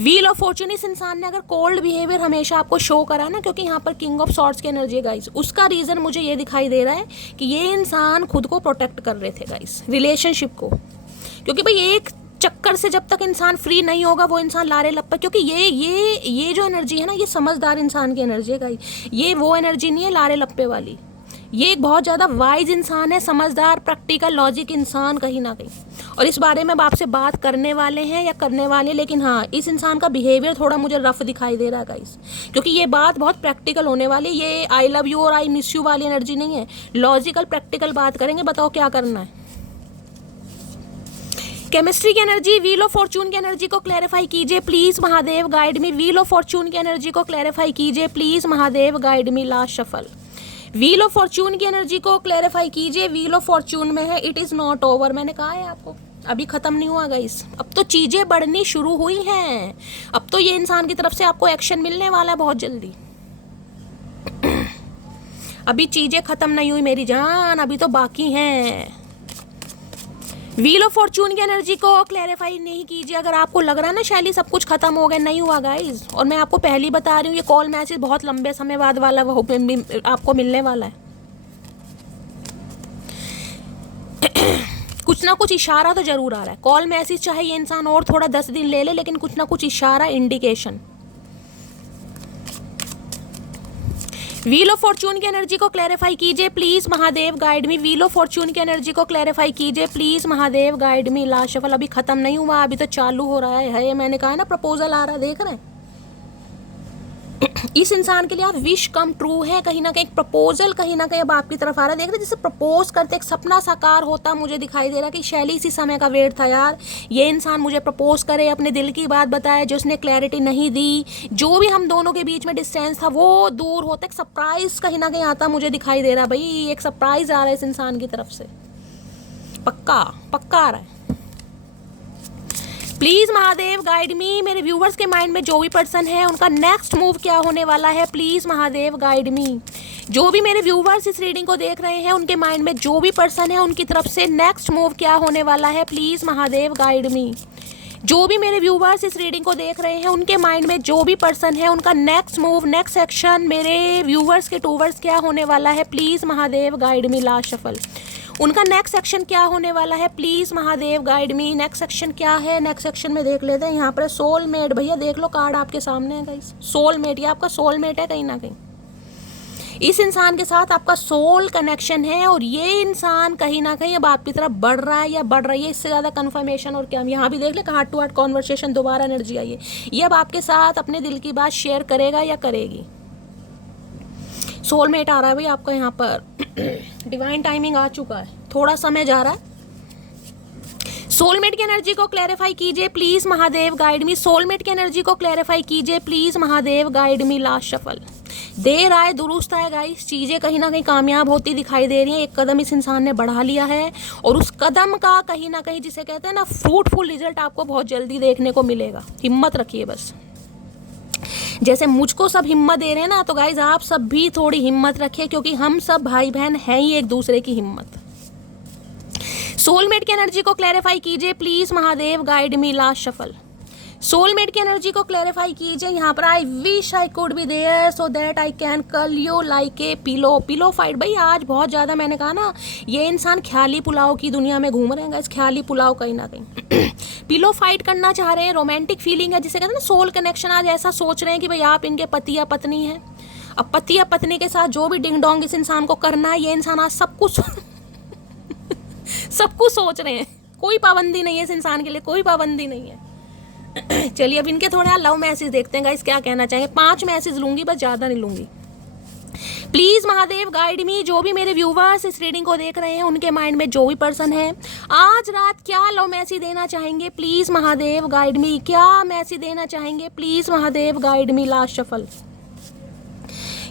Wheel of Fortune, इस इंसान ने अगर कोल्ड बिहेवियर हमेशा आपको शो करा ना, क्योंकि यहाँ पर किंग ऑफ सॉर्ड्स की एनर्जी है गाइस, उसका रीजन मुझे ये दिखाई दे रहा है कि ये इंसान खुद को प्रोटेक्ट कर रहे थे गाइस, रिलेशनशिप को। क्योंकि भाई एक चक्कर से जब तक इंसान फ्री नहीं होगा वो इंसान लारे लप्पा, क्योंकि ये जो एनर्जी है ना, ये समझदार इंसान की एनर्जी है गाइस, ये वो एनर्जी नहीं है लारे लप्पे वाली। ये एक बहुत ज़्यादा वाइज इंसान है, समझदार, प्रैक्टिकल, लॉजिक इंसान कहीं ना कहीं। और इस बारे में अब आपसे बात करने वाले हैं या करने वाले, लेकिन हाँ इस इंसान का बिहेवियर थोड़ा मुझे रफ दिखाई दे रहा है गाइस, क्योंकि ये बात बहुत प्रैक्टिकल होने वाली है। ये आई लव यू और आई मिस यू वाली एनर्जी नहीं है, लॉजिकल प्रैक्टिकल बात करेंगे। बताओ क्या करना है। केमिस्ट्री की एनर्जी, व्हील ऑफ फॉर्चून की एनर्जी को क्लैरिफाई कीजिए please Mahadev, guide me. Wheel of fortune की एनर्जी को क्लैरिफाई कीजिए please Mahadev, guide me. Last shuffle. Wheel of fortune की एनर्जी को क्लैरिफाई कीजिए। व्हील ऑफ फॉर्चून में है इट इज नॉट ओवर। मैंने कहा है आपको अभी खत्म नहीं हुआ गाइस, अब तो चीजें बढ़नी शुरू हुई हैं। अब तो ये इंसान की तरफ से आपको एक्शन मिलने वाला है बहुत जल्दी। अभी चीजें खत्म नहीं हुई मेरी जान, अभी तो बाकी हैं। व्हील ऑफ फॉर्चून की एनर्जी को क्लैरिफाई नहीं कीजिए। अगर आपको लग रहा है ना शैली सब कुछ खत्म हो गया, नहीं हुआ गाइज। और मैं आपको पहले ही बता रही हूँ, ये कॉल मैसेज बहुत लंबे समय बाद वाला आपको मिलने वाला है। कुछ ना कुछ इशारा तो जरूर आ रहा है। कॉल मैसेज चाहे ये इंसान और थोड़ा 10 दिन ले ले, लेकिन कुछ ना कुछ इशारा, इंडिकेशन। व्हील ऑफ फॉर्चून की एनर्जी को क्लैरिफाई कीजिए please Mahadev, guide me. Wheel of fortune की एनर्जी को क्लैरिफाई कीजिए please Mahadev, guide me. Last shuffle अभी खत्म नहीं हुआ, अभी तो चालू हो रहा है। ये मैंने कहा ना प्रपोजल आ रहा है, देख रहे हैं। इस इंसान के लिए आप विश कम ट्रू है, कहीं ना कहीं प्रपोजल कहीं ना कहीं अब आपकी तरफ आ रहा है। देख रहे जैसे प्रपोज करते एक सपना साकार होता मुझे दिखाई दे रहा कि शैली इसी समय का वेट था यार, ये इंसान मुझे प्रपोज करे, अपने दिल की बात बताए, जो उसने क्लैरिटी नहीं दी, जो भी हम दोनों के बीच में डिस्टेंस था वो दूर होता, एक सरप्राइज कहीं ना कहीं आता मुझे दिखाई दे रहा। भाई एक सरप्राइज आ रहा है इस इंसान की तरफ से, पक्का पक्का आ रहा है। Please Mahadev guide me. मेरे व्यूवर्स के माइंड में जो भी पर्सन है उनका नेक्स्ट मूव क्या होने वाला है, प्लीज महादेव गाइड मी। जो भी मेरे व्यूवर्स इस रीडिंग को देख रहे हैं उनके माइंड में जो भी पर्सन है उनकी तरफ से नेक्स्ट मूव क्या होने वाला है, प्लीज महादेव गाइड मी। जो भी मेरे व्यूवर्स इस रीडिंग को देख रहे हैं उनके माइंड में जो भी पर्सन है उनका नेक्स्ट मूव, नेक्स्ट एक्शन मेरे व्यूवर्स के टूवर्ड्स क्या होने वाला है, please Mahadev guide me. Last shuffle उनका नेक्स्ट सेक्शन क्या होने वाला है, please Mahadev guide me. Next section क्या है, नेक्स्ट सेक्शन में देख लेते हैं। यहाँ पर सोलमेट, भैया देख लो कार्ड आपके सामने है गाइस। सोलमेट, ये आपका सोलमेट है कहीं ना कहीं। इस इंसान के साथ आपका सोल कनेक्शन है और ये इंसान कहीं ना कहीं अब आपकी तरफ बढ़ रहा है या बढ़ रही है। इससे ज़्यादा कंफर्मेशन और क्या, हम यहाँ भी देख ले हार्ट टू हार्ट कॉन्वर्सेशन, दोबारा एनर्जी आई है। ये अब आपके साथ अपने दिल की बात शेयर करेगा या करेगी। सोलमेट आ रहा है भाई आपका यहाँ पर। डिवाइन टाइमिंग आ चुका है, थोड़ा समय जा रहा है। सोलमेट की एनर्जी को क्लैरिफाई कीजिए please Mahadev guide me. Soulmate की एनर्जी को क्लैरिफाई कीजिए please Mahadev guide me. Last shuffle देर आए दुरुस्त आए गाइस, चीजें कहीं ना कहीं कामयाब होती दिखाई दे रही हैं। एक कदम इस इंसान ने बढ़ा लिया है और उस कदम का कहीं ना कहीं जिसे कहते हैं ना फ्रूटफुल रिजल्ट आपको बहुत जल्दी देखने को मिलेगा। हिम्मत रखिए बस, जैसे मुझको सब हिम्मत दे रहे हैं ना, तो गाइज आप सब भी थोड़ी हिम्मत रखिए, क्योंकि हम सब भाई बहन हैं ही एक दूसरे की हिम्मत। सोलमेट की एनर्जी को क्लैरिफाई कीजिए please Mahadev guide me. Last shuffle soulmate की एनर्जी को क्लैरिफाई कीजिए यहाँ पर। I wish I could be there so that I can call you like a pillow. Pillow fight भाई आज बहुत ज़्यादा, मैंने कहा ना ये इंसान ख्याली पुलाव की दुनिया में घूम रहे हैं गाइस। ख्याली पुलाव कहीं ना कहीं पिलो फाइट करना चाह रहे हैं। रोमांटिक फीलिंग है जिसे कहते हैं ना सोल कनेक्शन। आज ऐसा सोच रहे हैं कि भाई आप इनके पति या पत्नी हैं। अब पति या पत्नी के साथ जो भी डिंग डोंग इस इंसान को करना है, ये इंसान आज सब कुछ सब कुछ सोच रहे हैं। कोई पाबंदी नहीं है इस इंसान के लिए, कोई पाबंदी नहीं है। चलिए अब इनके थोड़ा लव मैसेज देखते हैं गाइस क्या कहना चाहेंगे। 5 मैसेज लूंगी बस, ज़्यादा नहीं लूंगी। प्लीज महादेव गाइड मी। जो भी मेरे व्यूवर्स इस रीडिंग को देख रहे हैं उनके माइंड में जो भी पर्सन है आज रात क्या लव मैसेज देना चाहेंगे, प्लीज महादेव गाइड मी। क्या मैसेज देना चाहेंगे, please Mahadev guide me. Last shuffle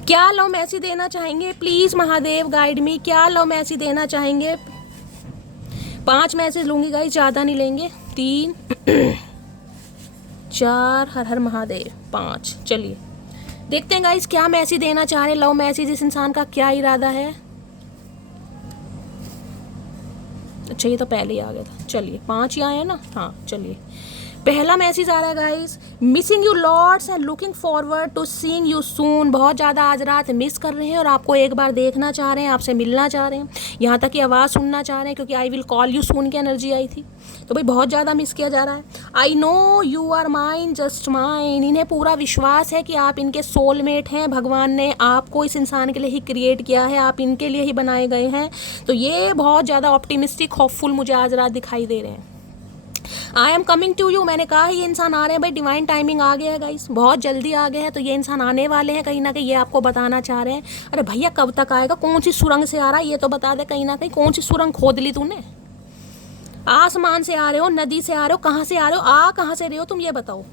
क्या लव मैसेज देना चाहेंगे, प्लीज महादेव गाइड मी। क्या लव मैसेज देना चाहेंगे। 5 मैसेज लूंगी गाइस, ज़्यादा नहीं लेंगे। 3 4 हर हर महादेव 5। चलिए देखते हैं गाइस क्या मैसेज देना चाह रहे हैं। लव मैसेज इस इंसान का क्या इरादा है। अच्छा ये तो पहले ही आ गया था। चलिए 5 ही आए हैं ना, हाँ चलिए पहला मैसेज आ रहा है guys. Missing you lots and looking forward to seeing you soon. बहुत ज़्यादा आज रात मिस कर रहे हैं और आपको एक बार देखना चाह रहे हैं, आपसे मिलना चाह रहे हैं, यहाँ तक कि आवाज़ सुनना चाह रहे हैं, क्योंकि I will call you soon की एनर्जी आई थी। तो भाई बहुत ज़्यादा मिस किया जा रहा है। I know you are mine just mine. इन्हें पूरा विश्वास है कि आप इनके सोलमेट हैं। भगवान ने आपको इस इंसान के लिए ही क्रिएट किया है, आप इनके लिए ही बनाए गए हैं। तो ये बहुत ज़्यादा ऑप्टिमिस्टिक होपफुल मुझे आज रात दिखाई दे रहे हैं। I am coming to you. मैंने कहा ये इंसान आ रहे हैं भाई, डिवाइन टाइमिंग आ गया है गाइस, बहुत जल्दी आ गया है। तो ये इंसान आने वाले हैं, कहीं ना कहीं ये आपको बताना चाह रहे हैं। अरे भैया कब तक आएगा, कौन सी सुरंग से आ रहा है ये तो बता दे। कहीं ना कहीं कौन सी सुरंग खोद ली तूने। आसमान से आ रहे हो, नदी से आ रहे हो, कहाँ से आ रहे हो, आ कहाँ से रहे हो तुम ये बताओ।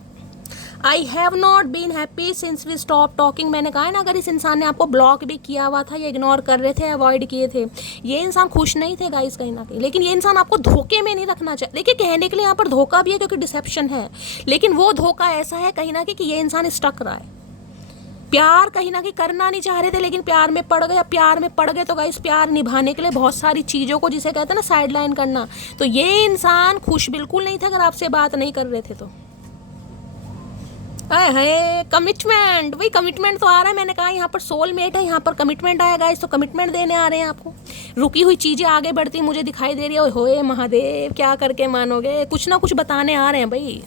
I have not been happy since we stop talking. मैंने कहा है ना अगर इस इंसान ने आपको ब्लॉक भी किया हुआ था, ये इग्नोर कर रहे थे, अवॉइड किए थे, ये इंसान खुश नहीं थे गाइस कहीं ना कहीं। लेकिन ये इंसान आपको धोखे में नहीं रखना चाहिए। देखिए कहने के लिए यहाँ पर धोखा भी है क्योंकि डिसेप्शन है, लेकिन वो धोखा ऐसा है कहीं ना कहीं कि ये इंसान स्टक रहा है। प्यार कहीं ना कहीं करना नहीं चाह रहे थे लेकिन प्यार में पड़ गए। प्यार में पड़ गए तो गाइस प्यार निभाने के लिए बहुत सारी चीज़ों को, जिसे कहते हैं ना साइड लाइन करना, तो ये इंसान खुश बिल्कुल नहीं था अगर आपसे बात नहीं कर रहे थे तो। है कमिटमेंट, वही कमिटमेंट तो आ रहा है। मैंने कहा यहाँ पर सोलमेट है, यहाँ पर कमिटमेंट आएगा, इस तो कमिटमेंट देने आ रहे हैं आपको। रुकी हुई चीज़ें आगे बढ़ती मुझे दिखाई दे रही है। होए महादेव, क्या करके मानोगे, कुछ ना कुछ बताने आ रहे हैं भाई।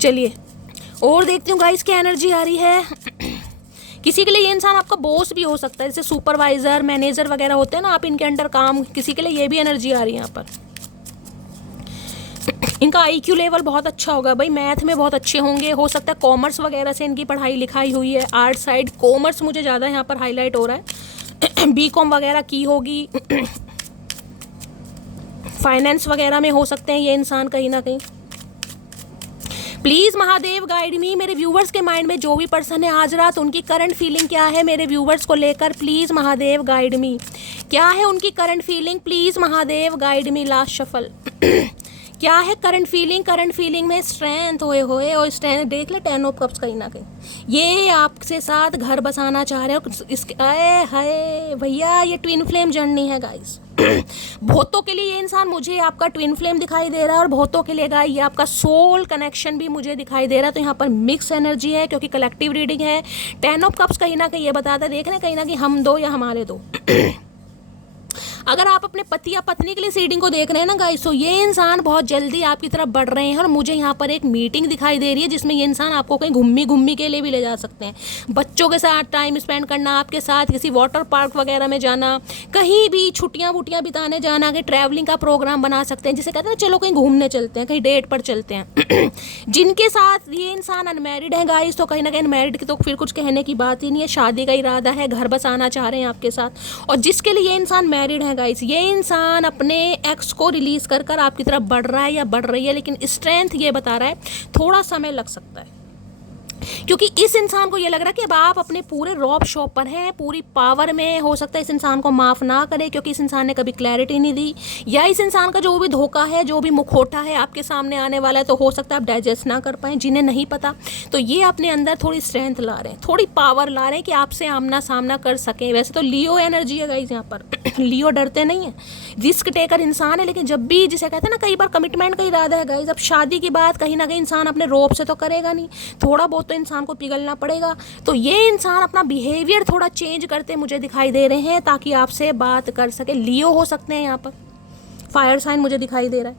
चलिए और देखती हूँ गाइस क्या एनर्जी आ रही है। किसी के लिए ये इंसान आपका बॉस भी हो सकता है, जैसे सुपरवाइजर मैनेजर वगैरह होते हैं ना, आप इनके अंडर काम, किसी के लिए ये भी एनर्जी आ रही है यहाँ पर। इनका IQ लेवल बहुत अच्छा होगा भाई, मैथ में बहुत अच्छे होंगे। हो सकता है कॉमर्स वगैरह से इनकी पढ़ाई लिखाई हुई है, आर्ट साइड कॉमर्स मुझे ज़्यादा यहाँ पर हाईलाइट हो रहा है। BCom वगैरह की होगी। फाइनेंस वगैरह में हो सकते हैं ये इंसान कहीं ना कहीं। Please Mahadev guide me. मेरे व्यूवर्स के माइंड में जो भी पर्सन है आज रात, उनकी करंट फीलिंग क्या है मेरे व्यूवर्स को लेकर, प्लीज़ महादेव गाइड मी। क्या है उनकी current feeling, please Mahadev guide me. Last shuffle. क्या है करंट फीलिंग, करंट फीलिंग में स्ट्रेंथ होए और स्ट्रेंथ देख ले 10 ऑफ कप्स कहीं ना कहीं। ये आपसे साथ घर बसाना चाह रहे हो। इसके आए हाय भैया, ये ट्विन फ्लेम जर्नी है गाइस। बहुतों के लिए ये इंसान, मुझे आपका ट्विन फ्लेम दिखाई दे रहा है और बहुतों के लिए गाइस ये आपका सोल कनेक्शन भी मुझे दिखाई दे रहा है। तो यहाँ पर मिक्स एनर्जी है क्योंकि कलेक्टिव रीडिंग है। 10 ऑफ कप्स कहीं ना कहीं ये बताता है, देख रहे हैं कहीं ना कहीं हम दो या हमारे दो। अगर आप अपने पति या पत्नी के लिए रीडिंग को देख रहे हैं ना गाइस, तो ये इंसान बहुत जल्दी आपकी तरफ बढ़ रहे हैं। और मुझे यहाँ पर एक मीटिंग दिखाई दे रही है जिसमें ये इंसान आपको कहीं घूमी के लिए भी ले जा सकते हैं। बच्चों के साथ टाइम स्पेंड करना, आपके साथ किसी वाटर पार्क वगैरह में जाना, कहीं भी छुट्टियाँ वुट्टियाँ बिताने जाना, कहीं ट्रैवलिंग का प्रोग्राम बना सकते हैं, जिसे कहते हैं चलो कहीं घूमने चलते हैं, कहीं डेट पर चलते हैं। जिनके साथ ये इंसान अनमैरिड है गाइस, तो कहीं ना कहीं अनमैरिड की तो फिर कुछ कहने की बात ही नहीं है। शादी का इरादा है, घर बसाना चाह रहे हैं आपके साथ। और जिसके लिए ये इंसान मैरिड है गाइस, ये इंसान अपने एक्स को रिलीज कर आपकी तरफ बढ़ रहा है या बढ़ रही है, लेकिन स्ट्रेंथ ये बता रहा है थोड़ा समय लग सकता है। क्योंकि इस इंसान को ये लग रहा है कि अब आप अपने पूरे रॉब शॉप पर हैं, पूरी पावर में। हो सकता है इस इंसान को माफ़ ना करे क्योंकि इस इंसान ने कभी क्लैरिटी नहीं दी, या इस इंसान का जो भी धोखा है, जो भी मुखौटा है आपके सामने आने वाला है, तो हो सकता है आप डाइजेस्ट ना कर पाएँ, जिन्हें नहीं पता। तो ये अपने अंदर थोड़ी स्ट्रेंथ ला रहे हैं, थोड़ी पावर ला रहे हैं कि आपसे आमना सामना कर सकें। वैसे तो लियो एनर्जी है गाइस यहाँ पर। लियो डरते नहीं है, रिस्क टेकर इंसान है, लेकिन जब भी जिसे कहते हैं ना कई बार कमिटमेंट का इरादा है गाइस, अब शादी की बात कहीं ना कहीं इंसान अपने रोब से तो करेगा नहीं, थोड़ा बहुत तो इंसान को पिघलना पड़ेगा। तो ये इंसान अपना बिहेवियर थोड़ा चेंज करते मुझे दिखाई दे रहे हैं ताकि आपसे बात कर सके। लियो हो सकते हैं यहाँ पर, फायर साइन मुझे दिखाई दे रहा है।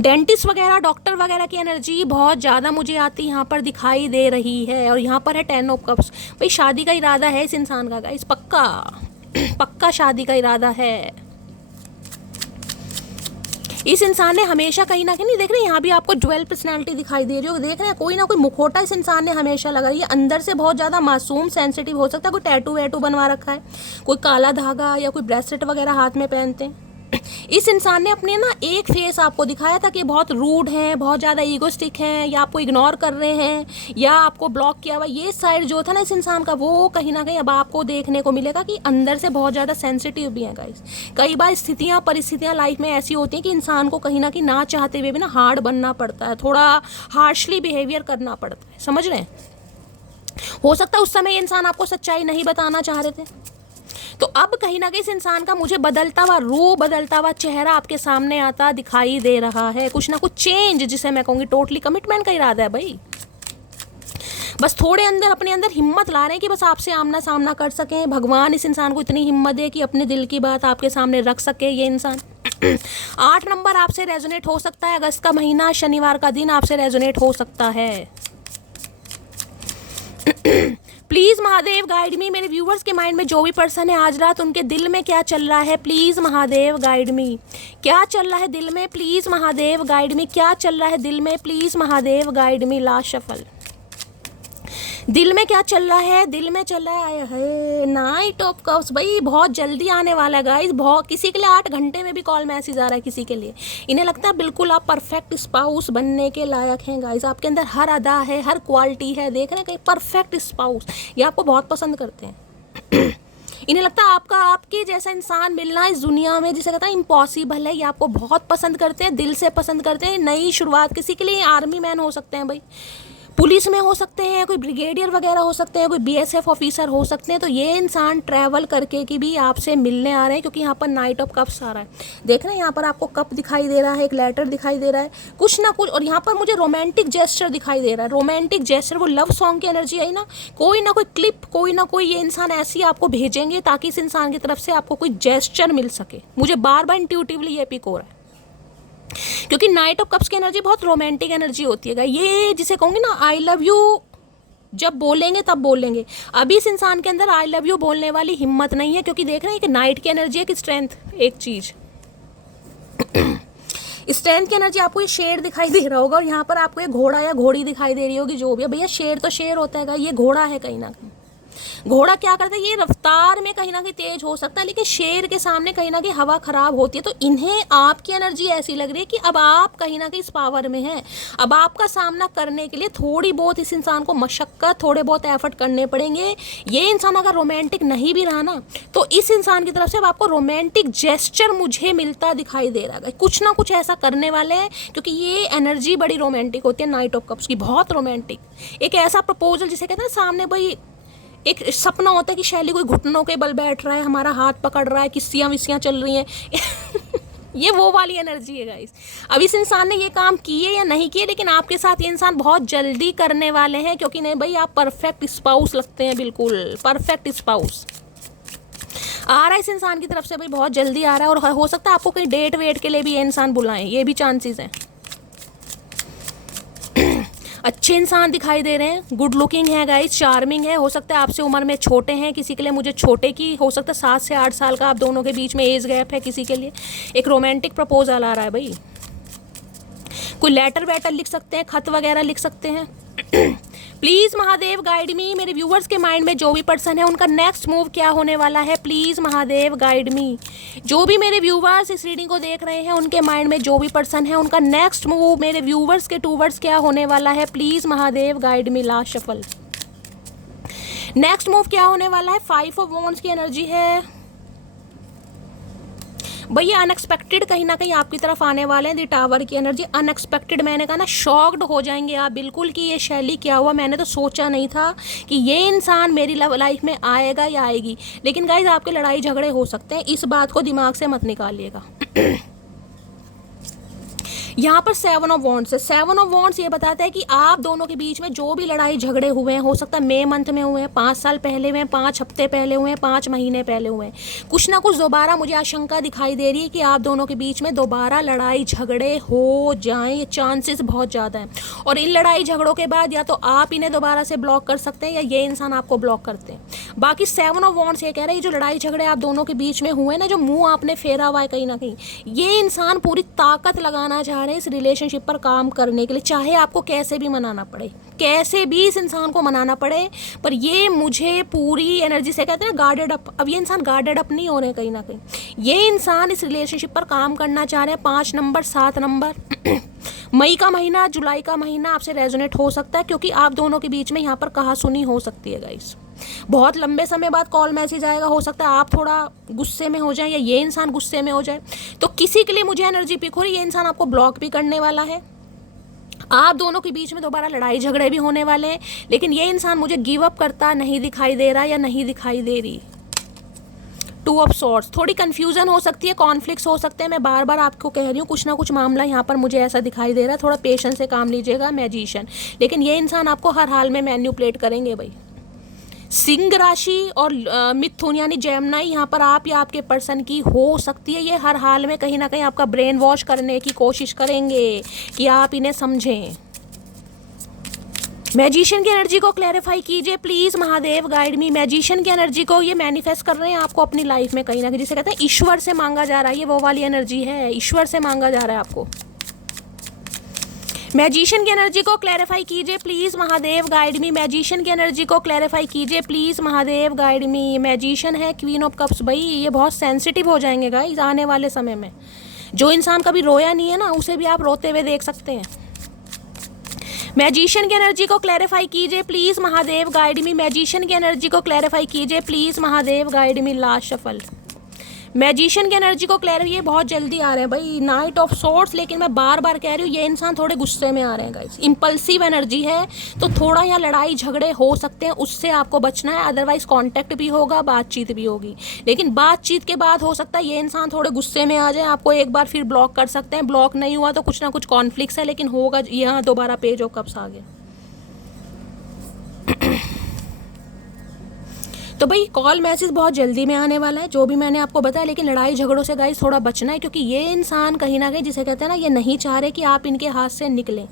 डेंटिस्ट वगैरह, डॉक्टर वगैरह की एनर्जी बहुत ज़्यादा मुझे आती यहाँ पर दिखाई दे रही है। और यहाँ पर है 10 ऑफ कप्स। भाई शादी का इरादा है इस इंसान का गाइस, पक्का पक्का शादी का इरादा है। इस इंसान ने हमेशा कहीं ना कहीं, नहीं देख रहे यहाँ भी आपको ड्वेल पर्सनैलिटी दिखाई दे रही हो, देख रहे हैं कोई ना कोई मुखौटा इस इंसान ने हमेशा लगा रही है। अंदर से बहुत ज़्यादा मासूम सेंसिटिव हो सकता है, कोई टैटू वैटू बनवा रखा है, कोई काला धागा या कोई ब्रेसलेट वगैरह हाथ में पहनते हैं। इस इंसान ने अपने ना एक फेस आपको दिखाया था कि बहुत रूड हैं, बहुत ज़्यादा ईगोस्टिक हैं, या आपको इग्नोर कर रहे हैं, या आपको ब्लॉक किया हुआ। ये साइड जो था ना इस इंसान का, वो कहीं ना कहीं अब आपको देखने को मिलेगा कि अंदर से बहुत ज़्यादा सेंसिटिव भी है गाइस। कई बार स्थितियाँ परिस्थितियाँ लाइफ में ऐसी होती हैं कि इंसान को कहीं ना कहीं ना चाहते हुए भी ना हार्ड बनना पड़ता है, थोड़ा हार्शली बिहेवियर करना पड़ता है, समझ रहे हैं। हो सकता है उस समय ये इंसान आपको सच्चाई नहीं बताना चाह रहे थे, तो अब कहीं ना कहीं इस इंसान का मुझे बदलता हुआ रूप, बदलता हुआ चेहरा आपके सामने आता दिखाई दे रहा है। कुछ ना कुछ चेंज, जिसे मैं कहूँगी टोटली कमिटमेंट का इरादा है भाई। बस थोड़े अंदर अपने अंदर हिम्मत ला रहे हैं कि बस आपसे आमना सामना कर सकें। भगवान इस इंसान को इतनी हिम्मत दे कि अपने दिल की बात आपके सामने रख सके ये इंसान। 8 नंबर आपसे रेजोनेट हो सकता है। अगस्त का महीना, शनिवार का दिन आपसे रेजोनेट हो सकता है। Please Mahadev guide me. मेरे व्यूवर्स के माइंड में जो भी पर्सन है आज रात, उनके दिल में क्या चल रहा है, प्लीज़ महादेव गाइड मी। क्या चल रहा है दिल में, प्लीज़ महादेव गाइड मी। क्या चल रहा है दिल में, please Mahadev guide me. Last shuffle. दिल में क्या चल रहा है, दिल में चल रहा है नाइट ऑफ कप्स। भाई बहुत जल्दी आने वाला है गाइस, बहुत, किसी के लिए 8 घंटे में भी कॉल मैसेज आ रहा है किसी के लिए। इन्हें लगता है बिल्कुल आप परफेक्ट स्पाउस बनने के लायक हैं गाइस, आपके अंदर हर अदा है, हर क्वालिटी है। देख रहे हैं कहीं परफेक्ट स्पाउस, ये आपको बहुत पसंद करते हैं। इन्हें लगता है आपका आपके जैसा इंसान मिलना इस दुनिया में, जिसे कहता है इम्पॉसिबल है। ये आपको बहुत पसंद करते हैं, दिल से पसंद करते हैं। नई शुरुआत किसी के लिए आर्मी मैन हो सकते हैं भाई, पुलिस में हो सकते हैं, कोई ब्रिगेडियर वगैरह हो सकते हैं, कोई बीएसएफ ऑफिसर हो सकते हैं। तो ये इंसान ट्रैवल करके कि भी आपसे मिलने आ रहे हैं, क्योंकि यहाँ पर नाइट ऑफ कप्स आ रहा है। देख रहे हैं यहाँ पर आपको कप दिखाई दे रहा है, एक लेटर दिखाई दे रहा है, कुछ ना कुछ। और यहाँ पर मुझे रोमांटिक जेस्चर दिखाई दे रहा है, रोमांटिक जेस्चर, वो लव सॉन्ग की एनर्जी आई ना कोई क्लिप, कोई ना कोई ये इंसान ऐसी आपको भेजेंगे ताकि इस इंसान की तरफ से आपको कोई जेस्चर मिल सके। मुझे बार बार इंट्यूटिवली ये पिक हो रहा है, क्योंकि नाइट ऑफ कप्स की एनर्जी बहुत रोमांटिक एनर्जी होती है। ये जिसे कहूँगी ना आई लव यू, जब बोलेंगे तब बोलेंगे। अभी इस इंसान के अंदर आई लव यू बोलने वाली हिम्मत नहीं है, क्योंकि देख रहे हैं कि नाइट की एनर्जी है कि स्ट्रेंथ। एक चीज़ स्ट्रेंथ की एनर्जी, आपको ये शेर दिखाई दे रहा होगा, और यहाँ पर आपको ये घोड़ा या घोड़ी दिखाई दे रही होगी, जो भी है भैया। शेर तो शेर होता है, ये घोड़ा है कहीं ना कहीं। घोड़ा क्या करता है, ये रफ्तार में कहीं ना कहीं तेज हो सकता है, लेकिन शेर के सामने कहीं ना कहीं हवा खराब होती है। तो इन्हें आपकी एनर्जी ऐसी लग रही है कि अब आप कहीं ना कहीं इस पावर में हैं। अब आपका सामना करने के लिए थोड़ी बहुत इस इंसान को मशक्कत, थोड़े बहुत एफर्ट करने पड़ेंगे। ये इंसान अगर रोमांटिक नहीं भी रहा ना, तो इस इंसान की तरफ से अब आपको रोमांटिक जेस्चर मुझे मिलता दिखाई दे रहा है। कुछ ना कुछ ऐसा करने वाले हैं, क्योंकि ये एनर्जी बड़ी रोमांटिक होती है नाइट ऑफ कप्स की, बहुत रोमांटिक। एक ऐसा प्रपोजल जिसे कहते हैं सामने भाई, एक सपना होता है कि शैली कोई घुटनों के बल बैठ रहा है, हमारा हाथ पकड़ रहा है, किस्सियाँ विस्सियाँ चल रही हैं ये वो वाली एनर्जी है गाइस। अब इस इंसान ने ये काम किए या नहीं किए, लेकिन आपके साथ ये इंसान बहुत जल्दी करने वाले हैं, क्योंकि नहीं भाई आप परफेक्ट स्पाउस लगते हैं, बिल्कुल परफेक्ट स्पाउस आ रहा है इस इंसान की तरफ से भाई, बहुत जल्दी आ रहा है। और हो सकता है आपको कहीं डेट वेट के लिए भी ये इंसान बुलाएं, ये भी चांसेस हैं। अच्छे इंसान दिखाई दे रहे हैं, गुड लुकिंग है गाइस, चार्मिंग है। हो सकता है आपसे उम्र में छोटे हैं, किसी के लिए मुझे छोटे की हो सकता है 7 से 8 साल का आप दोनों के बीच में एज गैप है किसी के लिए। एक रोमांटिक प्रपोजल आ रहा है भाई, कोई लेटर वेटर लिख सकते हैं, खत वगैरह लिख सकते हैं प्लीज़ महादेव गाइड मी। मेरे व्यूवर्स के माइंड में जो भी पर्सन है उनका नेक्स्ट मूव क्या होने वाला है, प्लीज़ महादेव गाइड मी। जो भी मेरे व्यूवर्स इस रीडिंग को देख रहे हैं, उनके माइंड में जो भी पर्सन है उनका नेक्स्ट मूव मेरे व्यूवर्स के टूवर्ड्स क्या होने वाला है, please Mahadev guide me. Last shuffle, next move क्या होने वाला है। 5 ऑफ वॉन्ड्स की एनर्जी है भैया, अनएक्सपेक्टेड कहीं ना कहीं आपकी तरफ आने वाले हैं। दी टावर की एनर्जी अनएक्सपेक्टेड, मैंने कहा ना शॉक्ड हो जाएंगे आप बिल्कुल कि ये शैली क्या हुआ, मैंने तो सोचा नहीं था कि ये इंसान मेरी लाइफ में आएगा या आएगी। लेकिन गाइज आपके लड़ाई झगड़े हो सकते हैं, इस बात को दिमाग से मत निकालिएगा यहाँ पर 7 ऑफ वॉन्ड्स है। 7 ऑफ वॉन्ड्स ये बताता है कि आप दोनों के बीच में जो भी लड़ाई झगड़े हुए हैं, हो सकता है मई मंथ में हुए हैं, 5 साल पहले हुए हैं, 5 हफ्ते पहले हुए हैं, 5 महीने पहले हुए हैं, कुछ ना कुछ दोबारा मुझे आशंका दिखाई दे रही है कि आप दोनों के बीच में दोबारा लड़ाई झगड़े हो जाएं। ये चांसेस बहुत ज़्यादा हैं। और इन लड़ाई झगड़ों के बाद या तो आप इन्हें दोबारा से ब्लॉक कर सकते हैं या ये इंसान आपको ब्लॉक करते हैं। बाकी 7 ऑफ वॉन्ड्स ये कह रहे हैं जो लड़ाई झगड़े आप दोनों के बीच में हुए ना, जो मुंह आपने फेरा हुआ है कहीं ना कहीं, ये इंसान पूरी ताकत लगाना चाह रहे हैं इस रिलेशनशिप पर काम करने के लिए, चाहे आपको कैसे भी मनाना पड़े, कैसे भी इस इंसान को मनाना पड़े। पर ये मुझे पूरी एनर्जी से कहते हैं ना गार्डेड अप, अब ये इंसान गार्डेड अप नहीं हो रहे हैं कहीं ना कहीं। ये इंसान इस रिलेशनशिप पर काम करना चाह रहे हैं। 5 नंबर 7 नंबर मई का महीना, जुलाई का महीना आपसे रेजोनेट हो सकता है, क्योंकि आप दोनों के बीच में यहाँ पर कहासुनी हो सकती है गाइस। बहुत लंबे समय बाद कॉल मैसेज आएगा, हो सकता है आप थोड़ा गुस्से में हो जाए या ये इंसान गुस्से में हो जाए। तो किसी के लिए मुझे एनर्जी पिक हो रही है, ये इंसान आपको ब्लॉक भी करने वाला है, आप दोनों के बीच में दोबारा लड़ाई झगड़े भी होने वाले हैं। लेकिन ये इंसान मुझे गिव अप करता नहीं दिखाई दे रहा या नहीं दिखाई दे रही। 2 ऑफ सॉर्ड्स, थोड़ी कंफ्यूजन हो सकती है, कॉन्फ्लिक्ट्स हो सकते हैं, मैं बार बार आपको कह रही हूँ कुछ ना कुछ मामला यहाँ पर मुझे ऐसा दिखाई दे रहा है, थोड़ा पेशेंस से काम लीजिएगा। मैजिशियन, लेकिन ये इंसान आपको हर हाल में मैन्युपुलेट करेंगे भाई। सिंह राशि और मिथुन यानी जेमिनी, यहाँ पर आप या आपके पर्सन की हो सकती है। ये हर हाल में कहीं ना कहीं आपका ब्रेन वॉश करने की कोशिश करेंगे कि आप इन्हें समझें। मैजिशियन की एनर्जी को क्लैरिफाई कीजिए please Mahadev guide me. Magician की एनर्जी को ये मैनिफेस्ट कर रहे हैं आपको अपनी लाइफ में कहीं ना कहीं, जिसे कहते हैं ईश्वर से मांगा जा रहा है, ये वो वाली एनर्जी है, ईश्वर से मांगा जा रहा है आपको। मैजिशियन की एनर्जी को क्लैरिफाई कीजिए please Mahadev guide me. Magician की एनर्जी को क्लैरिफाई कीजिए please Mahadev guide me. Magician है क्वीन ऑफ कप्स, भाई ये बहुत सेंसिटिव हो जाएंगे गाइस आने वाले समय में। जो इंसान कभी रोया नहीं है ना, उसे भी आप रोते हुए देख सकते हैं। मैजिशियन की एनर्जी को क्लैरिफाई कीजिए please Mahadev, guide me. Magician की एनर्जी को क्लैरिफाई कीजिए please Mahadev, guide me. Last shuffle. Magician की एनर्जी को क्लैरिफाई, ये बहुत जल्दी आ रहे हैं भाई, नाइट ऑफ सोर्ट्स। लेकिन मैं बार बार कह रही हूँ ये इंसान थोड़े गुस्से में आ रहे हैं गाइस, इंपल्सिव एनर्जी है, तो थोड़ा यहाँ लड़ाई झगड़े हो सकते हैं, उससे आपको बचना है। अदरवाइज कांटेक्ट भी होगा, बातचीत भी होगी, लेकिन बातचीत के बाद हो सकता है ये इंसान थोड़े गुस्से में आ जाए, आपको एक बार फिर ब्लॉक कर सकते हैं। ब्लॉक नहीं हुआ तो कुछ ना कुछ कॉन्फ्लिक्ट है, लेकिन होगा यहाँ दोबारा पेज ऑफ कप्स आ गया। तो भाई कॉल मैसेज बहुत जल्दी में आने वाला है, जो भी मैंने आपको बताया। लेकिन लड़ाई झगड़ों से गाइस थोड़ा बचना है, क्योंकि ये इंसान कहीं ना कहीं, जिसे कहते हैं ना, ये नहीं चाह रहे कि आप इनके हाथ से निकलें।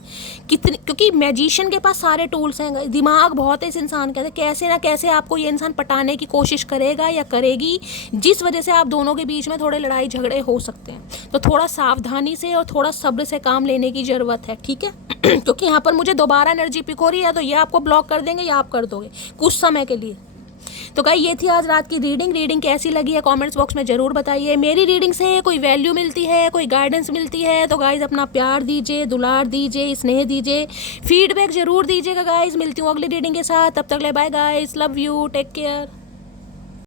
क्योंकि मैजिशियन के पास सारे टूल्स हैं गाइस, दिमाग बहुत है इस इंसान के, कैसे ना कैसे आपको ये इंसान पटाने की कोशिश करेगा या करेगी, जिस वजह से आप दोनों के बीच में थोड़े लड़ाई झगड़े हो सकते हैं। तो थोड़ा सावधानी से और थोड़ा सब्र से काम लेने की ज़रूरत है, ठीक है। क्योंकि यहाँ पर मुझे दोबारा एनर्जी पिक हो रही है, तो ये आपको ब्लॉक कर देंगे या आप कर दोगे कुछ समय के लिए। तो गाइस ये थी आज रात की रीडिंग कैसी लगी है कमेंट्स बॉक्स में ज़रूर बताइए। मेरी रीडिंग से कोई वैल्यू मिलती है, कोई गाइडेंस मिलती है, तो गाइस अपना प्यार दीजिए, दुलार दीजिए, स्नेह दीजिए, फीडबैक ज़रूर दीजिएगा गाइस। मिलती हूँ अगली रीडिंग के साथ, तब तक ले bye guys, love you, take care.